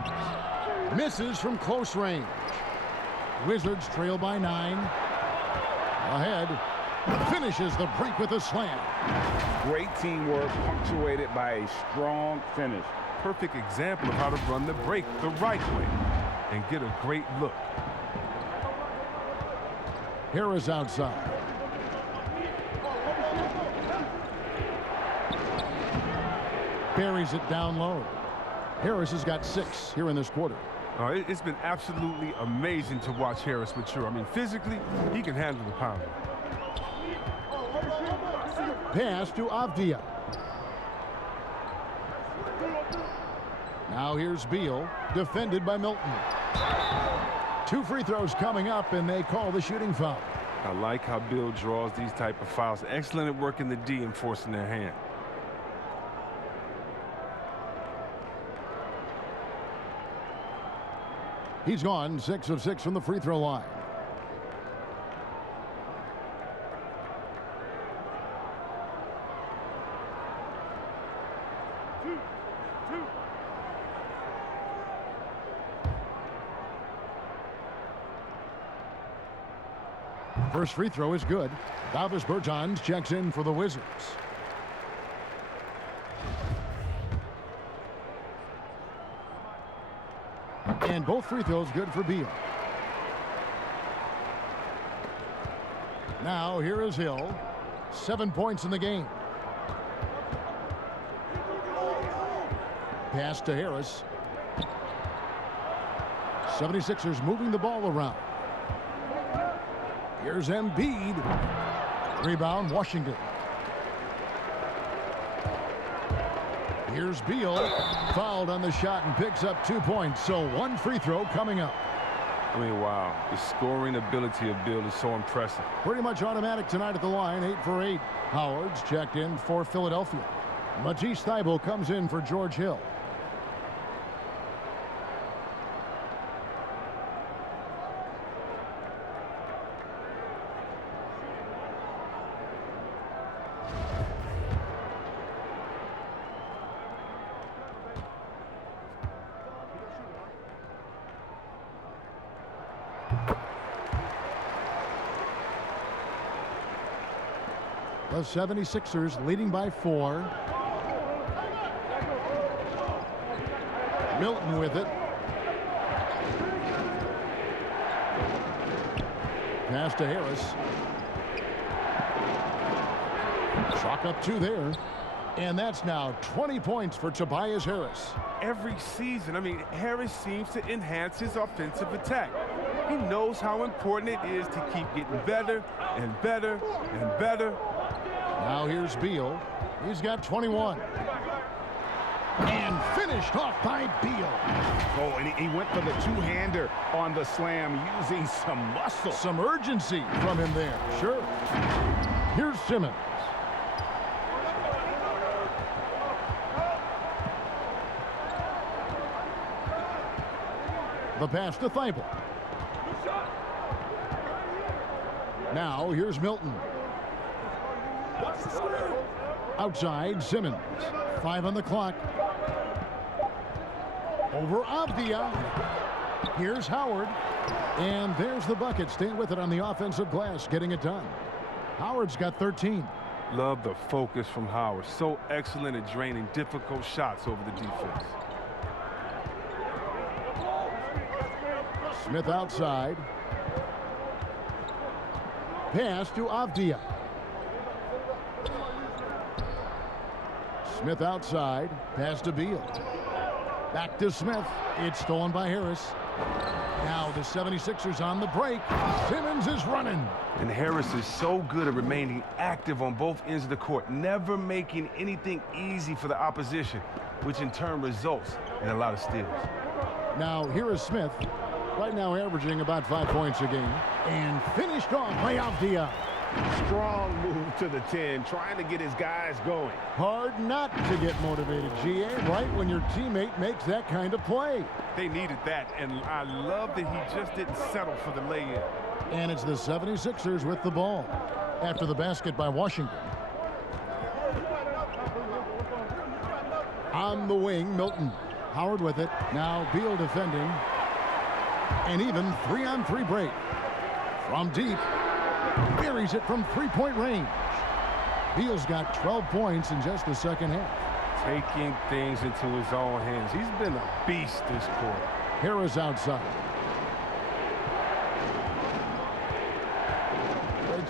Misses from close range. Wizards trail by 9. Ahead. Finishes the break with a slam. Great teamwork punctuated by a strong finish. Perfect example of how to run the break the right way and get a great look. Harris outside. Buries it down low. Harris has got 6 here in this quarter. It's been absolutely amazing to watch Harris mature. I mean, physically, he can handle the pounding. Pass to Avdia. Now here's Beal, defended by Milton. 2 free throws coming up, and they call the shooting foul. I like how Beal draws these type of fouls. Excellent at working the D and forcing their hand. He's gone 6 of 6 from the free throw line. First free throw is good. Davis Bertans checks in for the Wizards. And both free throws good for Beal. Now here is Hill. 7 points in the game. Pass to Harris. 76ers moving the ball around. Here's Embiid. Rebound, Washington. Here's Beal. Fouled on the shot and picks up 2 points. So one free throw coming up. I mean, wow. The scoring ability of Beal is so impressive. Pretty much automatic tonight at the line, 8 for 8. Howard's checked in for Philadelphia. Matisse Thybulle comes in for George Hill. The 76ers leading by 4. Milton with it. Pass to Harris. Chalk up 2 there. And that's now 20 points for Tobias Harris. Every season, I mean, Harris seems to enhance his offensive attack. He knows how important it is to keep getting better and better and better. Now here's Beal. He's got 21. And finished off by Beal. Oh, and he went for the two-hander on the slam using some muscle. Some urgency from him there. Sure. Here's Simmons. The pass to Thybulle. Now here's Milton. Outside, Simmons. 5 on the clock. Over Avdia. Here's Howard. And there's the bucket. Staying with it on the offensive glass, getting it done. Howard's got 13. Love the focus from Howard. So excellent at draining difficult shots over the defense. Smith outside. Pass to Avdia. Smith outside. Pass to Beal. Back to Smith. It's stolen by Harris. Now the 76ers on the break. Simmons is running. And Harris is so good at remaining active on both ends of the court, never making anything easy for the opposition, which in turn results in a lot of steals. Now here is Smith. Right now averaging about 5 points a game. And finished off by Avdia. Strong move to the 10, trying to get his guys going. Hard not to get motivated, GA, right when your teammate makes that kind of play. They needed that, and I love that he just didn't settle for the lay-in. And it's the 76ers with the ball after the basket by Washington. On the wing, Milton. Howard with it. Now Beal defending. And even 3-on-3 break. From deep. Buries it from 3-point range. Beal's got 12 points in just the second half. Taking things into his own hands. He's been a beast this quarter. Harris outside.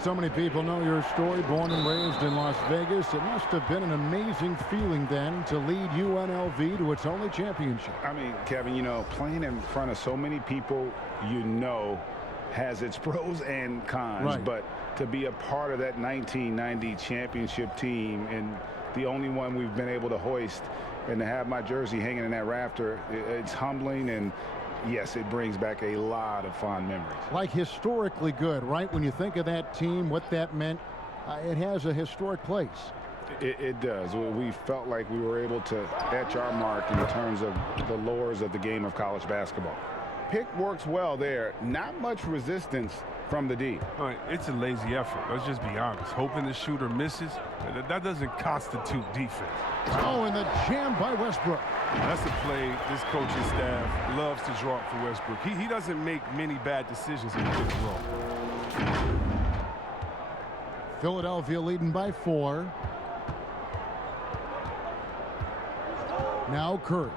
So many people know your story, born and raised in Las Vegas. It must have been an amazing feeling then to lead UNLV to its only championship. I mean, Kevin, you know, playing in front of so many people, you know, has its pros and cons. Right. But to be a part of that 1990 championship team and the only one we've been able to hoist and to have my jersey hanging in that rafter, it's humbling, and yes, it brings back a lot of fond memories. Like historically good, right? When you think of that team, what that meant, it has a historic place. It does. We felt like we were able to etch our mark in terms of the lures of the game of college basketball. Pick works well there. Not much resistance from the D. All right, it's a lazy effort. Let's just be honest. Hoping the shooter misses, that doesn't constitute defense. Oh, and the jam by Westbrook. That's the play this coaching staff loves to draw up for Westbrook. He doesn't make many bad decisions in the pick and roll. Philadelphia leading by 4. Now Curry.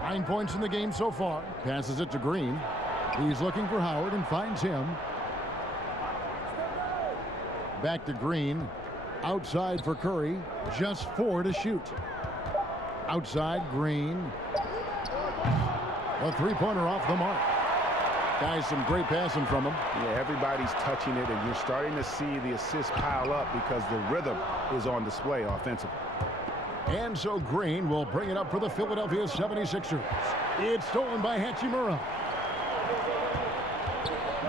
9 points in the game so far. Passes it to Green. He's looking for Howard and finds him. Back to Green. Outside for Curry. Just 4 to shoot. Outside, Green. A three-pointer off the mark. Guys, some great passing from him. Yeah, everybody's touching it, and you're starting to see the assists pile up because the rhythm is on display offensively. And so Green will bring it up for the Philadelphia 76ers. It's stolen by Hachimura.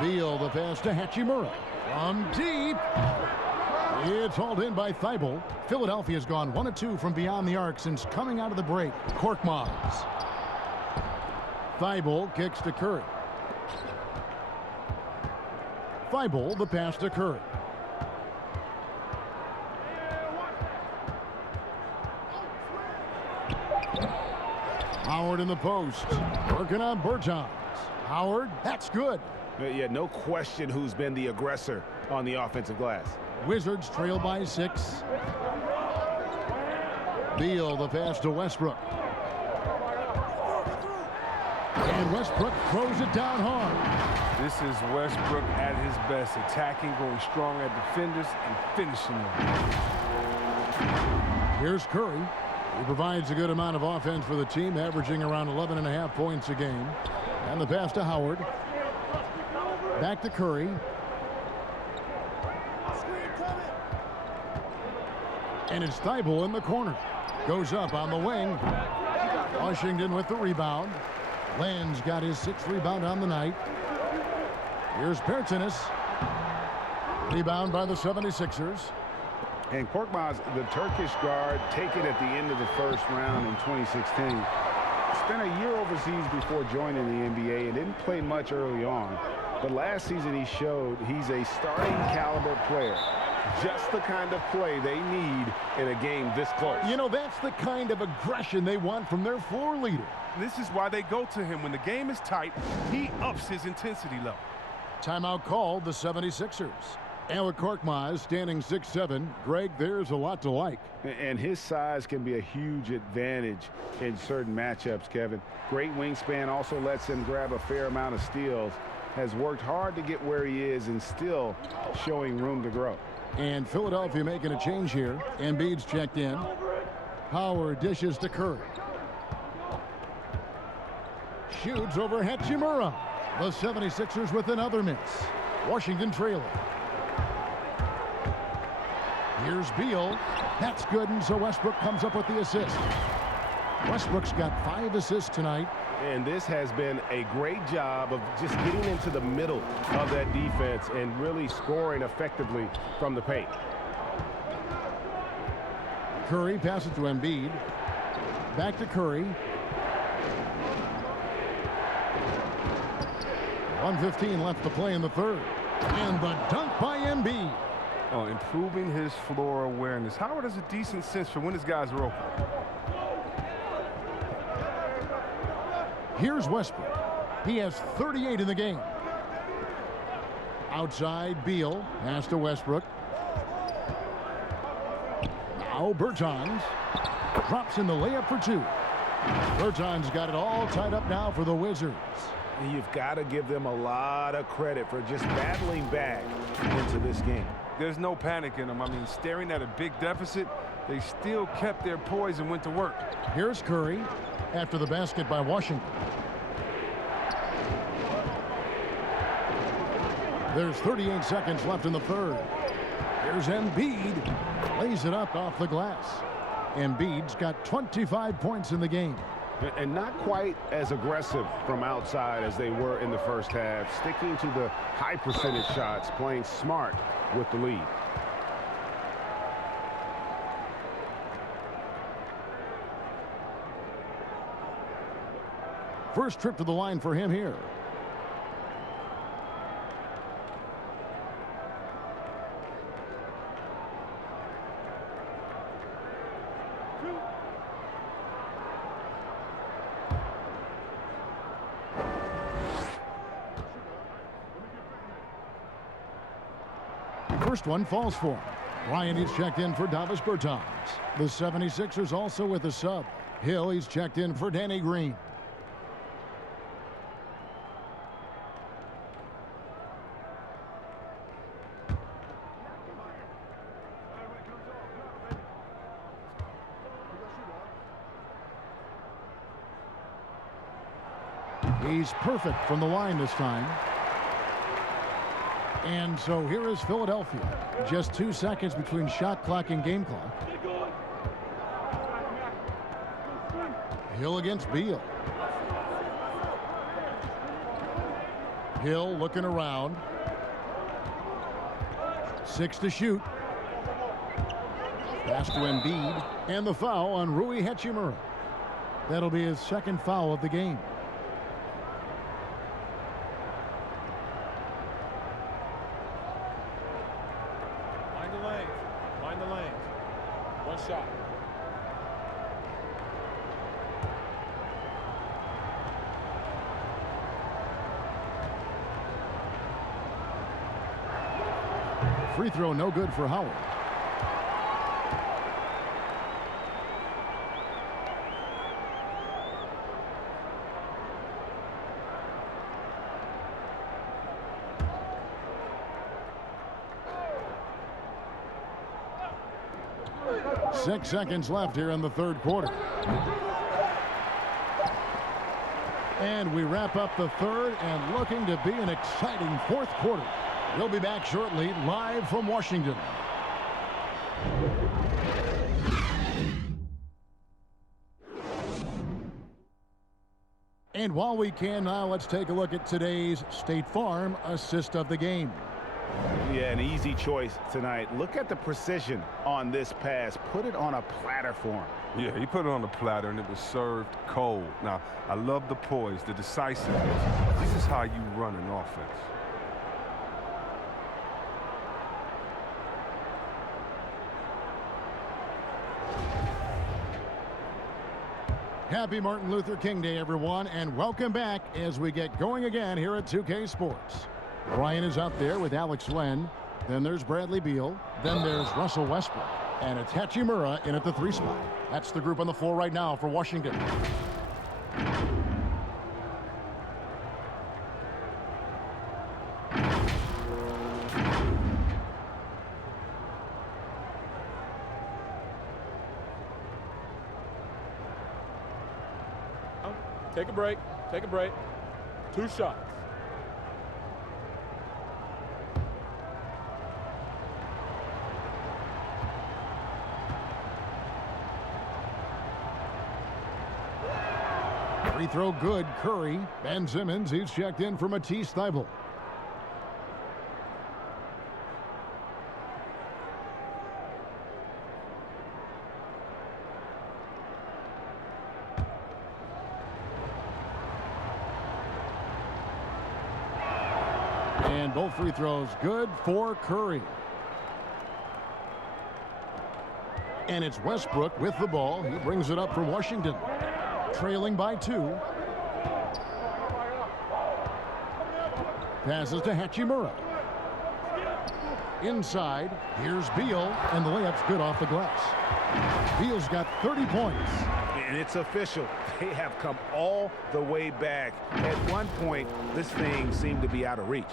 Beal, the pass to Hachimura. From deep. It's hauled in by Thibault. Philadelphia's gone 1 of 2 from beyond the arc since coming out of the break. Korkmaz. Thibault kicks to Curry. Thibault, the pass to Curry. Howard in the post. Working on Bertans. Howard, that's good. Yeah, no question who's been the aggressor on the offensive glass. Wizards trail by 6. Beal, the pass to Westbrook. And Westbrook throws it down hard. This is Westbrook at his best, attacking, going strong at defenders, and finishing them. Here's Curry. He provides a good amount of offense for the team, averaging around 11.5 points a game. And the pass to Howard. Back to Curry. And it's Thibault in the corner. Goes up on the wing. Washington with the rebound. Land's got his 6th rebound on the night. Here's Bertans. Rebound by the 76ers. And Korkmaz, the Turkish guard, taken at the end of the first round in 2016. Spent a year overseas before joining the NBA and didn't play much early on. But last season he showed he's a starting caliber player. Just the kind of play they need in a game this close. You know, that's the kind of aggression they want from their floor leader. This is why they go to him. When the game is tight, he ups his intensity level. Timeout called, the 76ers. And with Korkmaz standing 6'7", Greg, there's a lot to like. And his size can be a huge advantage in certain matchups, Kevin. Great wingspan also lets him grab a fair amount of steals. Has worked hard to get where he is and still showing room to grow. And Philadelphia making a change here. Embiid's checked in. Howard dishes to Curry. Shoots over Hachimura. The 76ers with another miss. Washington trailing. Here's Beal. That's good, and so Westbrook comes up with the assist. Westbrook's got 5 assists tonight. And this has been a great job of just getting into the middle of that defense and really scoring effectively from the paint. Curry passes to Embiid. Back to Curry. 1:15 left to play in the third. And the dunk by Embiid. Oh, improving his floor awareness. Howard has a decent sense for when his guys are open. Here's Westbrook. He has 38 in the game. Outside, Beal. Pass to Westbrook. Now Bertans. Drops in the layup for 2. Bertans got it all tied up now for the Wizards. And you've got to give them a lot of credit for just battling back into this game. There's no panic in them. I mean, staring at a big deficit, they still kept their poise and went to work. Here's Curry after the basket by Washington. There's 38 seconds left in the third. Here's Embiid. Lays it up off the glass. Embiid's got 25 points in the game. And not quite as aggressive from outside as they were in the first half. Sticking to the high percentage shots, playing smart with the lead. First trip to the line for him here. First one falls for him. Ryan is checked in for Davis Bertans. The 76ers also with a sub. Hill, he's checked in for Danny Green. He's perfect from the line this time. And so here is Philadelphia. Just 2 seconds between shot clock and game clock. Hill against Beal. Hill looking around. 6 to shoot. Pass to Embiid. And the foul on Rui Hachimura. That'll be his second foul of the game. Mind the lanes. Mind the lanes. One shot. Free throw no good for Howard. Six seconds left here in the third quarter. And we wrap up the third and looking to be an exciting fourth quarter. We'll be back shortly, live from Washington. And while we can now, let's take a look at today's State Farm assist of the game. Yeah, an easy choice tonight. Look at the precision on this pass. Put it on a platter for him. Yeah, he put it on the platter, and it was served cold. Now, I love the poise, the decisiveness. This is how you run an offense. Happy Martin Luther King Day, everyone, and welcome back as we get going again here at 2K Sports. Ryan is out there with Alex Len. Then there's Bradley Beal. Then there's Russell Westbrook. And it's Hachimura in at the 3 spot. That's the group on the floor right now for Washington. Take a break. Take a break. 2 shots. Free throw good. Curry. Ben Simmons, he's checked in for Matisse Thybulle. And both free throws good for Curry. And it's Westbrook with the ball. He brings it up for Washington. Trailing by 2. Passes to Hachimura. Inside, here's Beal, and the layup's good off the glass. Beal's got 30 points. And it's official. They have come all the way back. At one point, this thing seemed to be out of reach.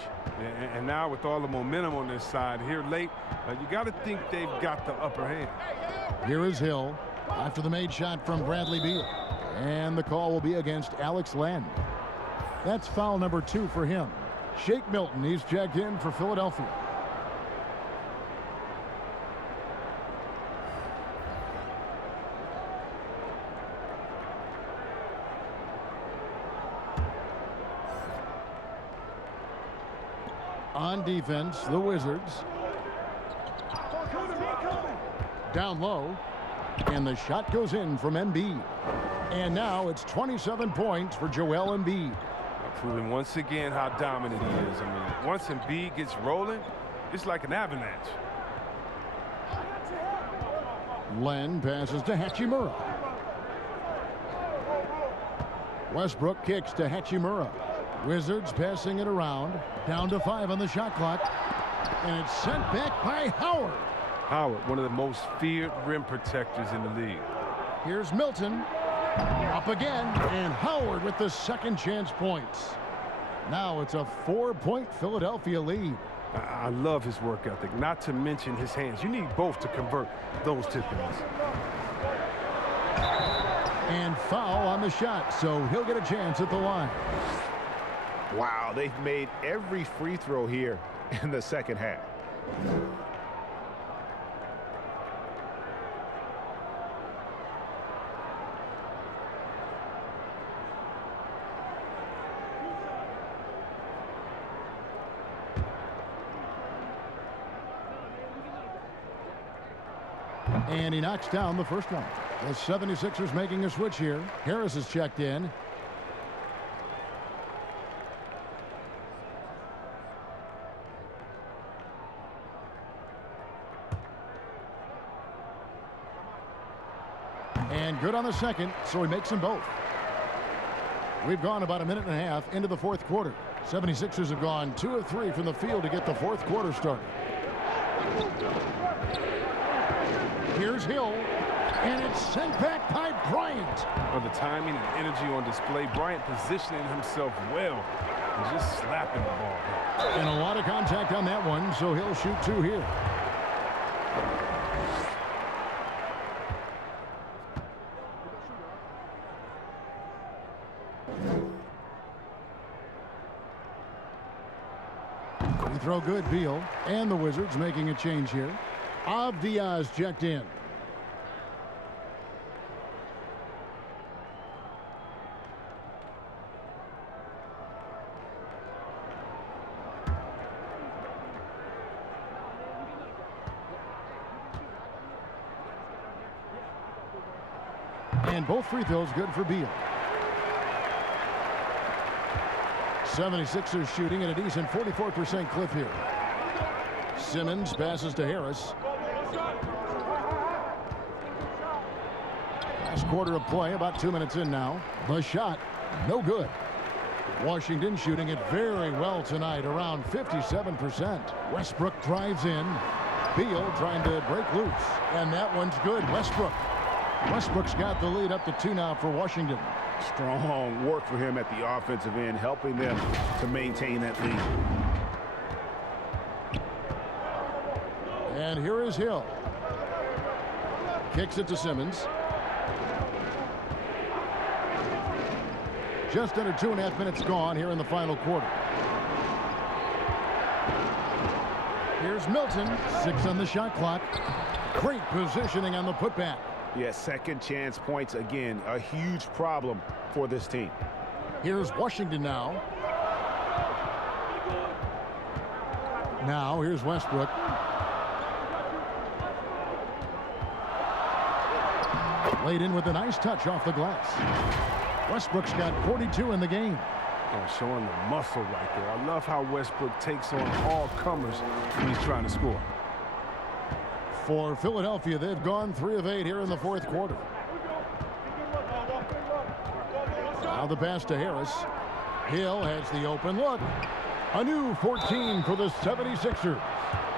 And now with all the momentum on this side here late, you got to think they've got the upper hand. Here is Hill after the made shot from Bradley Beal. And the call will be against Alex Len. That's foul number 2 for him. Shake Milton, he's checked in for Philadelphia. On defense, the Wizards. Down low. And the shot goes in from Embiid. And now it's 27 points for Joel Embiid. Proving once again how dominant he is. I mean, once Embiid gets rolling, it's like an avalanche. Len passes to Hachimura. Westbrook kicks to Hachimura. Wizards passing it around. Down to 5 on the shot clock. And it's sent back by Howard. Howard, one of the most feared rim protectors in the league. Here's Milton. Up again. And Howard with the second chance points. Now it's a 4-point Philadelphia lead. I love his work ethic, not to mention his hands. You need both to convert those tip-ins. And foul on the shot, so he'll get a chance at the line. Wow, they've made every free throw here in the second half. And he knocks down the first one. The 76ers making a switch here. Harris is checked in. And good on the second, so he makes them both. We've gone about a minute and a half into the fourth quarter. 76ers have gone 2 of 3 from the field to get the fourth quarter started. Here's Hill, and it's sent back by Bryant. Well, the timing and energy on display. Bryant positioning himself well and just slapping the ball. And a lot of contact on that one, so he'll shoot 2 here. Free throw good, Beal. And the Wizards making a change here. Diaz checked in. And both free throws good for Beal. 76ers shooting at a decent 44% clip here. Simmons passes to Harris. Last quarter of play, about 2 minutes in now. The shot, no good. Washington shooting it very well tonight, around 57%. Westbrook drives in. Beal trying to break loose. And that one's good. Westbrook's got the lead up to 2 now for Washington. Strong work for him at the offensive end, helping them to maintain that lead. And here is Hill. Kicks it to Simmons. Just under 2.5 minutes gone here in the final quarter. Here's Milton. 6 on the shot clock. Great positioning on the putback. Yes, second chance points again. A huge problem for this team. Here's Washington now. Now here's Westbrook. Laid in with a nice touch off the glass. Westbrook's got 42 in the game. Oh, showing the muscle right there. I love how Westbrook takes on all comers when he's trying to score. For Philadelphia, they've gone 3 of 8 here in the fourth quarter. Now the pass to Harris. Hill has the open look. A new 14 for the 76ers.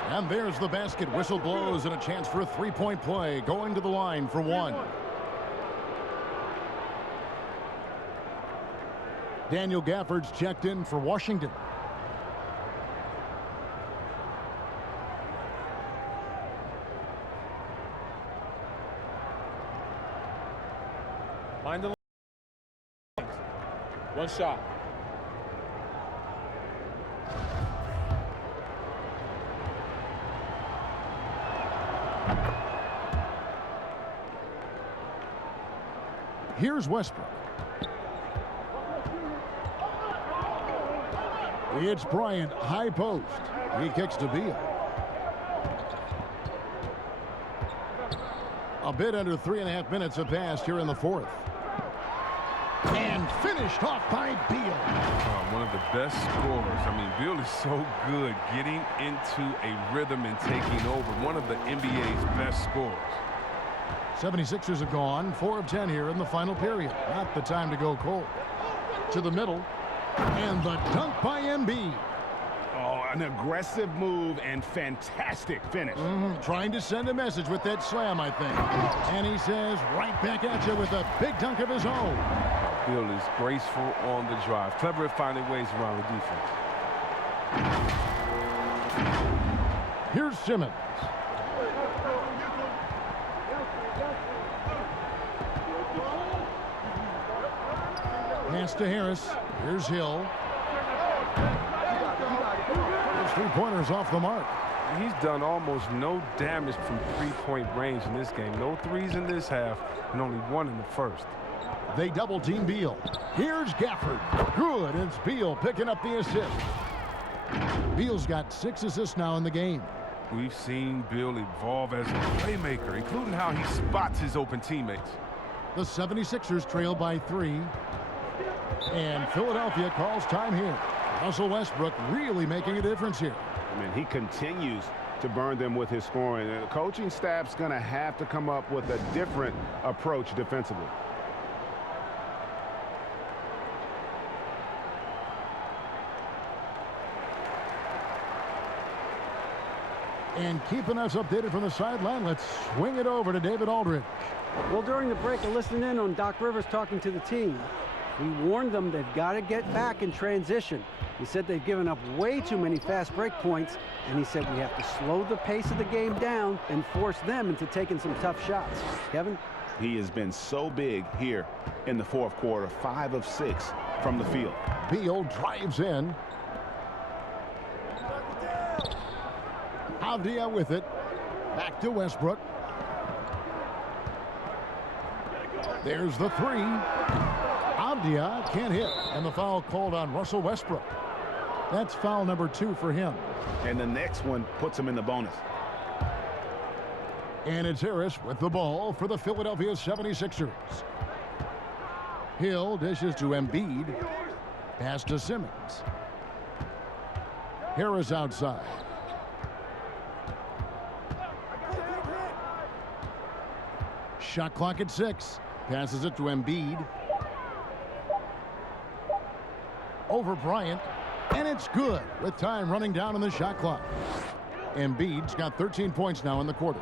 And there's the basket. Whistle blows and a chance for a three-point play. Going to the line for 1. Daniel Gafford's checked in for Washington. Mind the line. 1 shot. Here's Westbrook. It's Bryant, high post. He kicks to Beal. A bit under 3.5 minutes have passed here in the fourth. And finished off by Beal. One of the best scorers. I mean, Beal is so good getting into a rhythm and taking over. One of the NBA's best scorers. 76ers have gone 4 of 10 here in the final period. Not the time to go cold. To the middle. And the dunk by Embiid. Oh, an aggressive move and fantastic finish. Trying to send a message with that slam, I think. And he says, right back at you with a big dunk of his own. Beal is graceful on the drive. Clever at finding ways around the defense. Here's Simmons. Pass to Harris. Here's Hill. Those three-pointers off the mark. He's done almost no damage from three-point range in this game. No threes in this half, and only one in the first. They double-team Beal. Here's Gafford. Good. It's Beal picking up the assist. Beal's got 6 assists now in the game. We've seen Beal evolve as a playmaker, including how he spots his open teammates. The 76ers trail by 3. And Philadelphia calls time here. Russell Westbrook really making a difference here. I mean, he continues to burn them with his scoring. The coaching staff's going to have to come up with a different approach defensively. And keeping us updated from the sideline, let's swing it over to David Aldridge. Well, during the break, I listened in on Doc Rivers talking to the team. He warned them they've got to get back in transition. He said they've given up way too many fast break points, and he said we have to slow the pace of the game down and force them into taking some tough shots. Kevin? He has been so big here in the fourth quarter, 5 of 6 from the field. Beal drives in. Avdia with it. Back to Westbrook. There's the 3. Avdia can't hit, and the foul called on Russell Westbrook. That's foul number 2 for him. And the next one puts him in the bonus. And it's Harris with the ball for the Philadelphia 76ers. Hill dishes to Embiid. Pass to Simmons. Harris outside. Shot clock at 6. Passes it to Embiid. Over Bryant. And it's good with time running down on the shot clock. Embiid's got 13 points now in the quarter.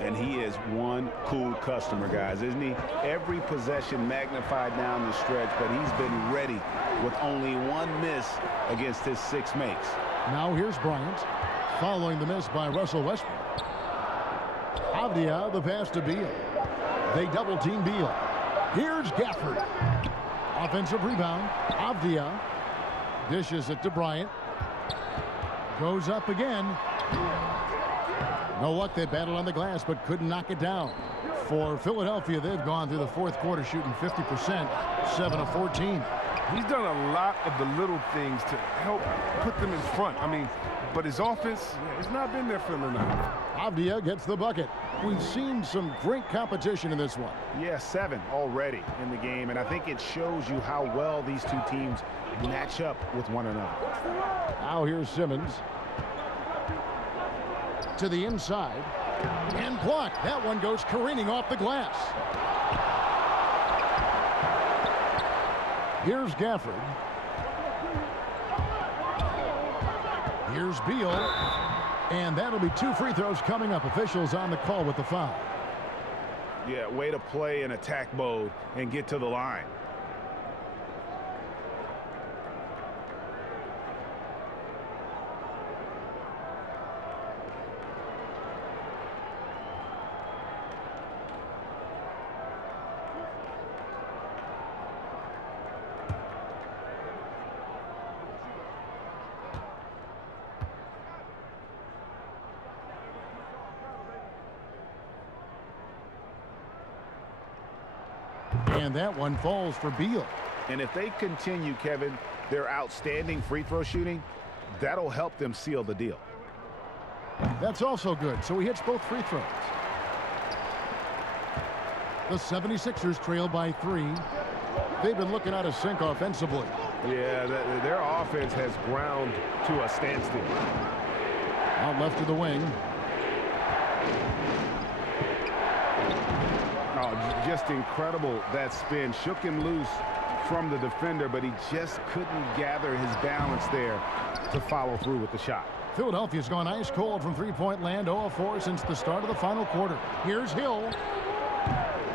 And he is one cool customer, guys, isn't he? Every possession magnified down the stretch, but he's been ready with only one miss against his 6 makes. Now here's Bryant, following the miss by Russell Westbrook. Avdia, the pass to Beal. They double-team Beal. Here's Gafford. Offensive rebound. Avdia dishes it to Bryant. Goes up again. No luck. They battled on the glass, but couldn't knock it down. For Philadelphia, they've gone through the fourth quarter shooting 50%, 7 of 14. He's done a lot of the little things to help put them in front. I mean, but his offense has not been there for him tonight. Avdia gets the bucket. We've seen some great competition in this one. Yeah, 7 already in the game, and I think it shows you how well these two teams match up with one another. Now here's Simmons. To the inside. And blocked. That one goes careening off the glass. Here's Gafford. Here's Beal. And that'll be 2 free throws coming up. Officials on the call with the foul. Yeah, way to play in attack mode and get to the line. And that one falls for Beal. And if they continue, Kevin, their outstanding free throw shooting, that'll help them seal the deal. That's also good. So he hits both free throws. The 76ers trail by 3. They've been looking out of sync offensively. Yeah, their offense has ground to a standstill. Out left to the wing. Oh, just incredible that spin. Shook him loose from the defender, but he just couldn't gather his balance there to follow through with the shot. Philadelphia's gone ice cold from three-point land, 0 of 4 since the start of the final quarter. Here's Hill.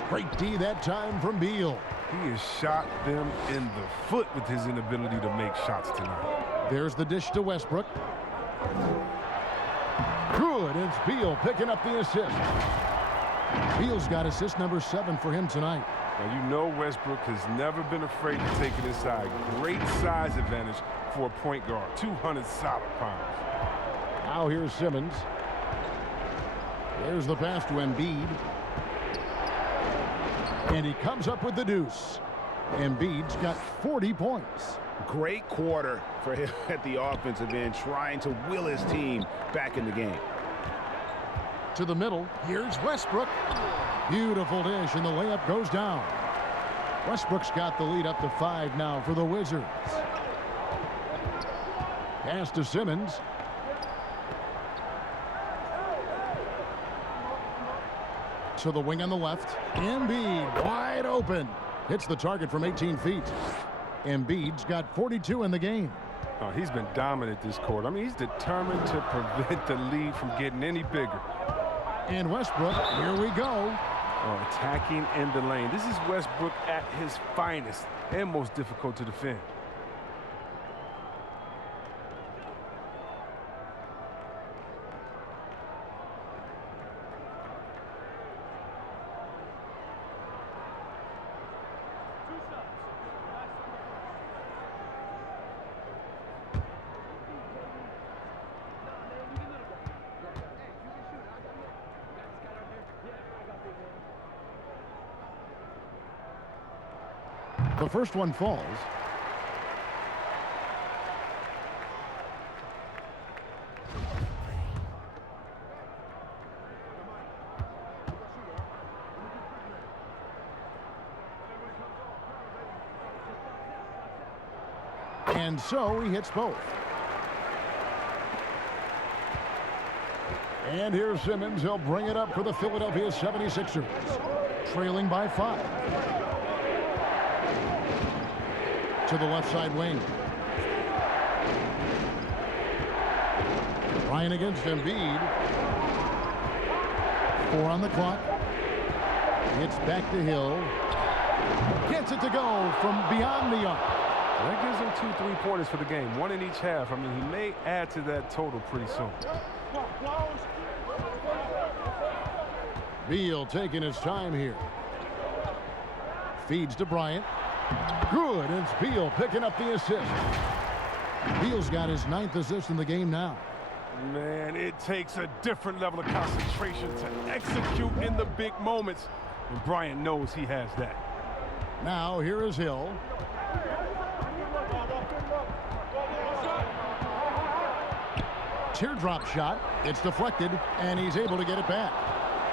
Great D that time from Beal. He has shot them in the foot with his inability to make shots tonight. There's the dish to Westbrook. Good. It's Beal picking up the assist. Beal's got assist number 7 for him tonight. Now, you know Westbrook has never been afraid to take it inside. Great size advantage for a point guard. 200 solid pounds. Now here's Simmons. There's the pass to Embiid. And he comes up with the deuce. Embiid's got 40 points. Great quarter for him at the offensive end, trying to will his team back in the game. To the middle, here's Westbrook. Beautiful dish, and the layup goes down. Westbrook's got the lead up to 5 now for the Wizards. Pass to Simmons. To the wing on the left. Embiid wide open. Hits the target from 18 feet. Embiid's got 42 in the game. Oh, he's been dominant this quarter. I mean, he's determined to prevent the lead from getting any bigger. And Westbrook, here we go. Oh, attacking in the lane. This is Westbrook at his finest and most difficult to defend. The first one falls. And so he hits both. And here's Simmons. He'll bring it up for the Philadelphia 76ers. Trailing by 5. To the left side wing. Bryant against Embiid. 4 on the clock. It's back to Hill. Gets it to go from beyond the arc. That gives him 2 3-pointers for the game, 1 in each half. I mean, he may add to that total pretty soon. Beal taking his time here. Feeds to Bryant. Good. It's Beal picking up the assist. Beal's got his 9th assist in the game now. Man, it takes a different level of concentration to execute in the big moments. And Bryant knows he has that. Now here is Hill. Teardrop shot. It's deflected, and he's able to get it back.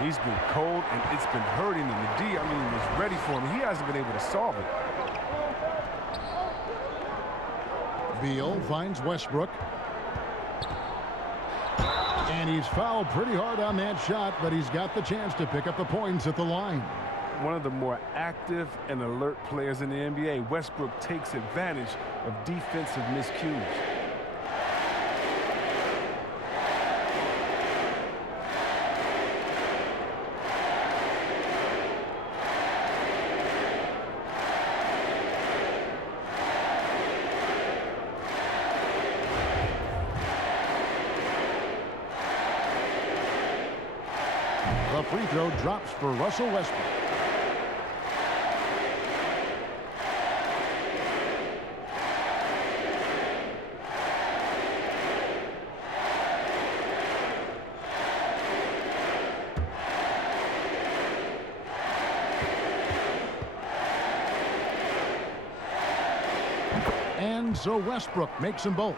He's been cold, and it's been hurting him. The D, I mean, was ready for him. He hasn't been able to solve it. Beal finds Westbrook. And he's fouled pretty hard on that shot, but he's got the chance to pick up the points at the line. One of the more active and alert players in the NBA, Westbrook takes advantage of defensive miscues. The free throw drops for Russell Westbrook. And so Westbrook makes them both.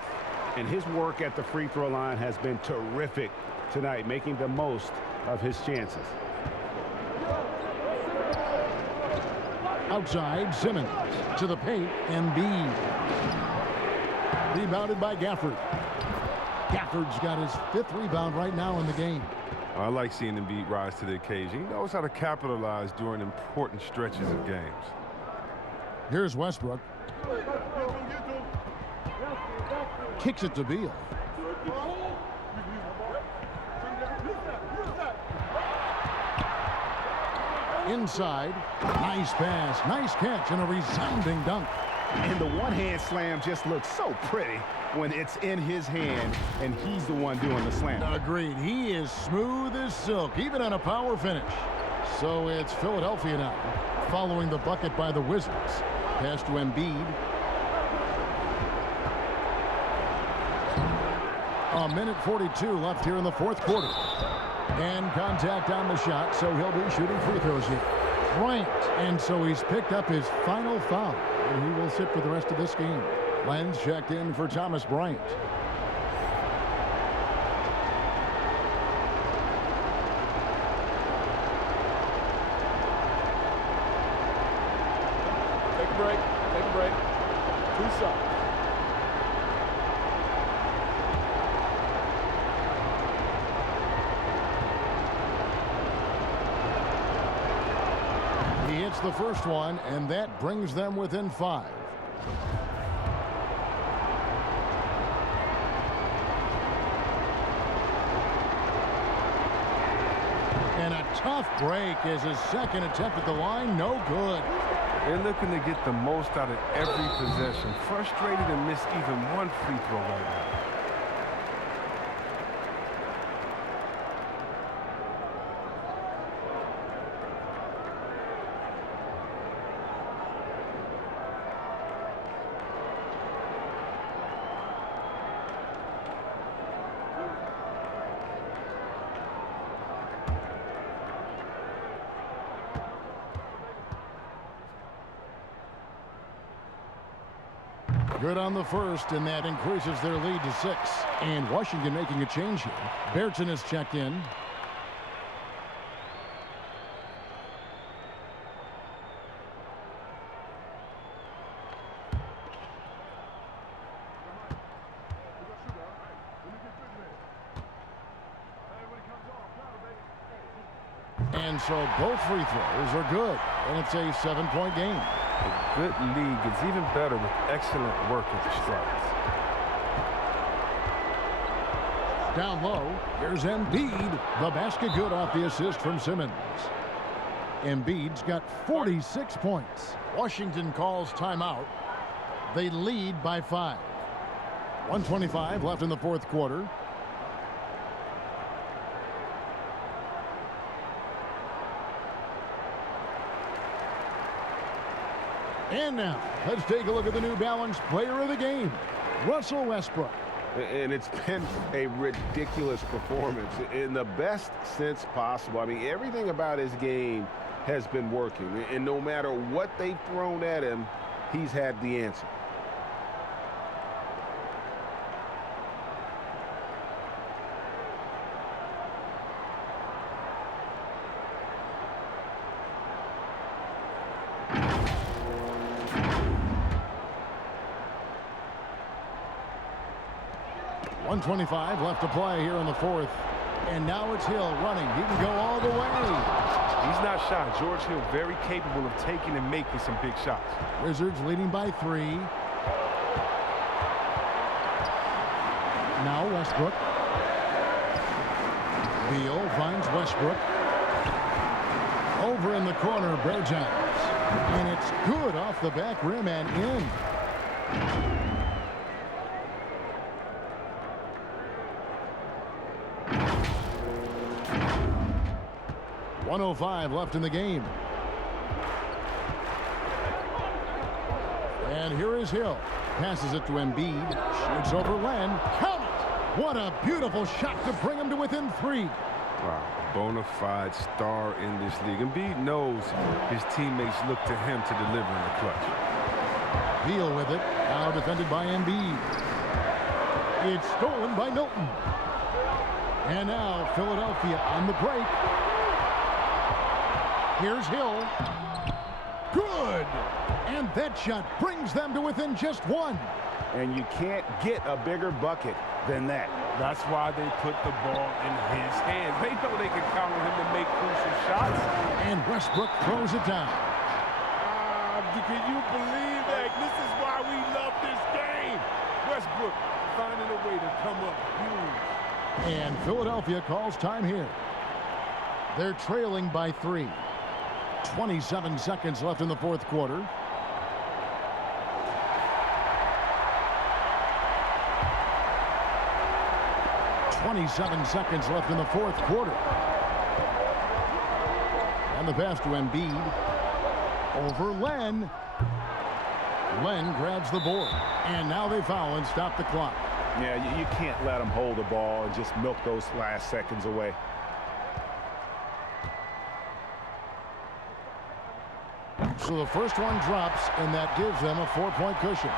And his work at the free throw line has been terrific tonight, making the most of his chances. Outside, Simmons to the paint, Embiid. Rebounded by Gafford. Gafford's got his 5th rebound right now in the game. I like seeing Embiid rise to the occasion. He knows how to capitalize during important stretches of games. Here's Westbrook. Kicks it to Beal. Inside. Nice pass. Nice catch and a resounding dunk. And the one-hand slam just looks so pretty when it's in his hand and he's the one doing the slam. Agreed. He is smooth as silk, even on a power finish. So it's Philadelphia now. following the bucket by the Wizards. Pass to Embiid. A minute 42 left here in the fourth quarter. And contact on the shot, so he'll be shooting free throws here. Bryant, and so he's picked up his final foul, and he will sit for the rest of this game. Lenz checked in for Thomas Bryant. Take a break. Take a break. 2 shots. He hits the first one, and that brings them within 5. And a tough break is his second attempt at the line. No good. They're looking to get the most out of every possession. Frustrated to miss even one free throw right now. Good on the first, and that increases their lead to 6. And Washington making a change here. Berton has checked in. And so both free throws are good, and it's a 7-point game. A good league gets even better with excellent work at the strikes. Down low, here's Embiid. The basket good off the assist from Simmons. Embiid's got 46 points. Washington calls timeout. They lead by 5. 1:25 left in the fourth quarter. And now, let's take a look at the New Balance player of the game, Russell Westbrook. And it's been a ridiculous performance in the best sense possible. I mean, everything about his game has been working. And no matter what they've thrown at him, he's had the answer. .125 left to play here in the fourth. And now it's Hill running. He can go all the way. He's not shy. George Hill very capable of taking and making some big shots. Wizards leading by 3. Now Westbrook. Beal finds Westbrook. Over in the corner, Bertans. And it's good off the back rim and in. 1:05 left in the game. And here is Hill. Passes it to Embiid. Shoots over Len. Count it! What a beautiful shot to bring him to within 3. Wow, bona fide star in this league. Embiid knows his teammates look to him to deliver in the clutch. Beal with it. Now defended by Embiid. It's stolen by Milton. And now Philadelphia on the break. Here's Hill. Good! And that shot brings them to within just 1. And you can't get a bigger bucket than that. That's why they put the ball in his hands. They know they can count on him to make crucial shots. And Westbrook throws it down. Can you believe that? This is why we love this game. Westbrook finding a way to come up huge. And Philadelphia calls time here. They're trailing by 3. 27 seconds left in the fourth quarter. .27 seconds left in the fourth quarter. And the pass to Embiid. Over Len. Len grabs the board. And now they foul and stop the clock. Yeah, you can't let them hold the ball and just milk those last seconds away. So the first one drops, and that gives them a 4-point cushion.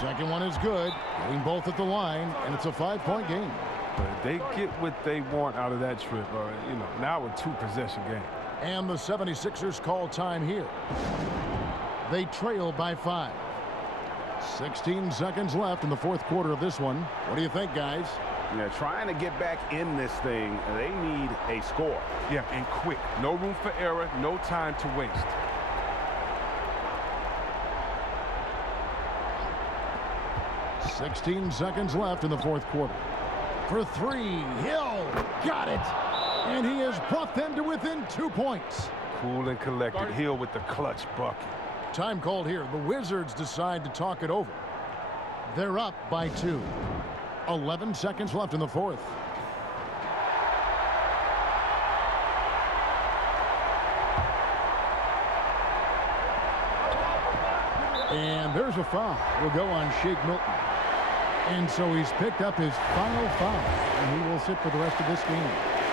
Second one is good, getting both at the line, and it's a 5-point game. But if they get what they want out of that trip, now a 2-possession game. And the 76ers call time here. They trail by 5. 16 seconds left in the fourth quarter of this one. What do you think, guys? Yeah, trying to get back in this thing, they need a score. Yeah, and quick. No room for error, no time to waste. $16 seconds left in the fourth quarter. For 3, Hill got it. And he has brought them to within 2 points. Cool and collected. Hill with the clutch bucket. Time called here. The Wizards decide to talk it over. They're up by 2. 11 seconds left in the fourth. And there's a foul. Will go on Shake Milton. And so he's picked up his final foul, and he will sit for the rest of this game.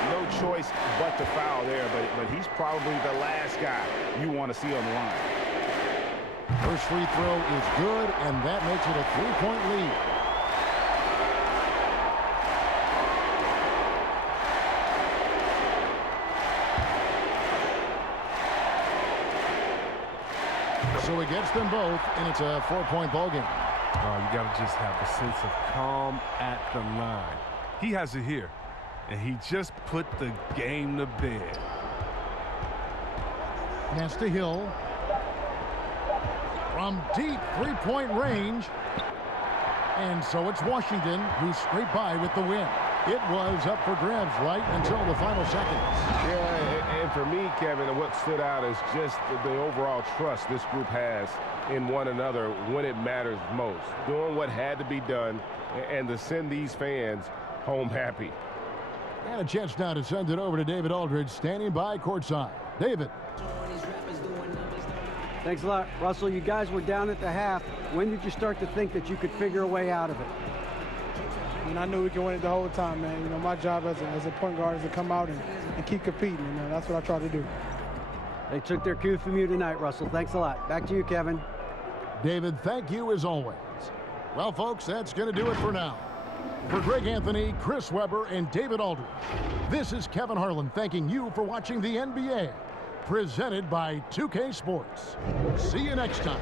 No choice but to foul there, but he's probably the last guy you want to see on the line. First free throw is good, and that makes it a 3-point lead. So he gets them both, and it's a 4-point ball game. Oh, you got to just have a sense of calm at the line. He has it here, and he just put the game to bed. Pass to Hill. From deep 3-point range. And so it's Washington who scraped by with the win. It was up for grabs right until the final seconds. Yeah, and for me, Kevin, what stood out is just the overall trust this group has in one another when it matters most. Doing what had to be done and to send these fans home happy. And a chance now to send it over to David Aldridge, standing by courtside. David. Thanks a lot, Russell. You guys were down at the half. When did you start to think that you could figure a way out of it? And I knew we could win it the whole time, man. You know, my job as a point guard is to come out and keep competing. You know, that's what I try to do. They took their cue from you tonight, Russell. Thanks a lot. Back to you, Kevin. David, thank you as always. Well, folks, that's going to do it for now. For Greg Anthony, Chris Webber, and David Aldridge, this is Kevin Harlan thanking you for watching the NBA, presented by 2K Sports. See you next time.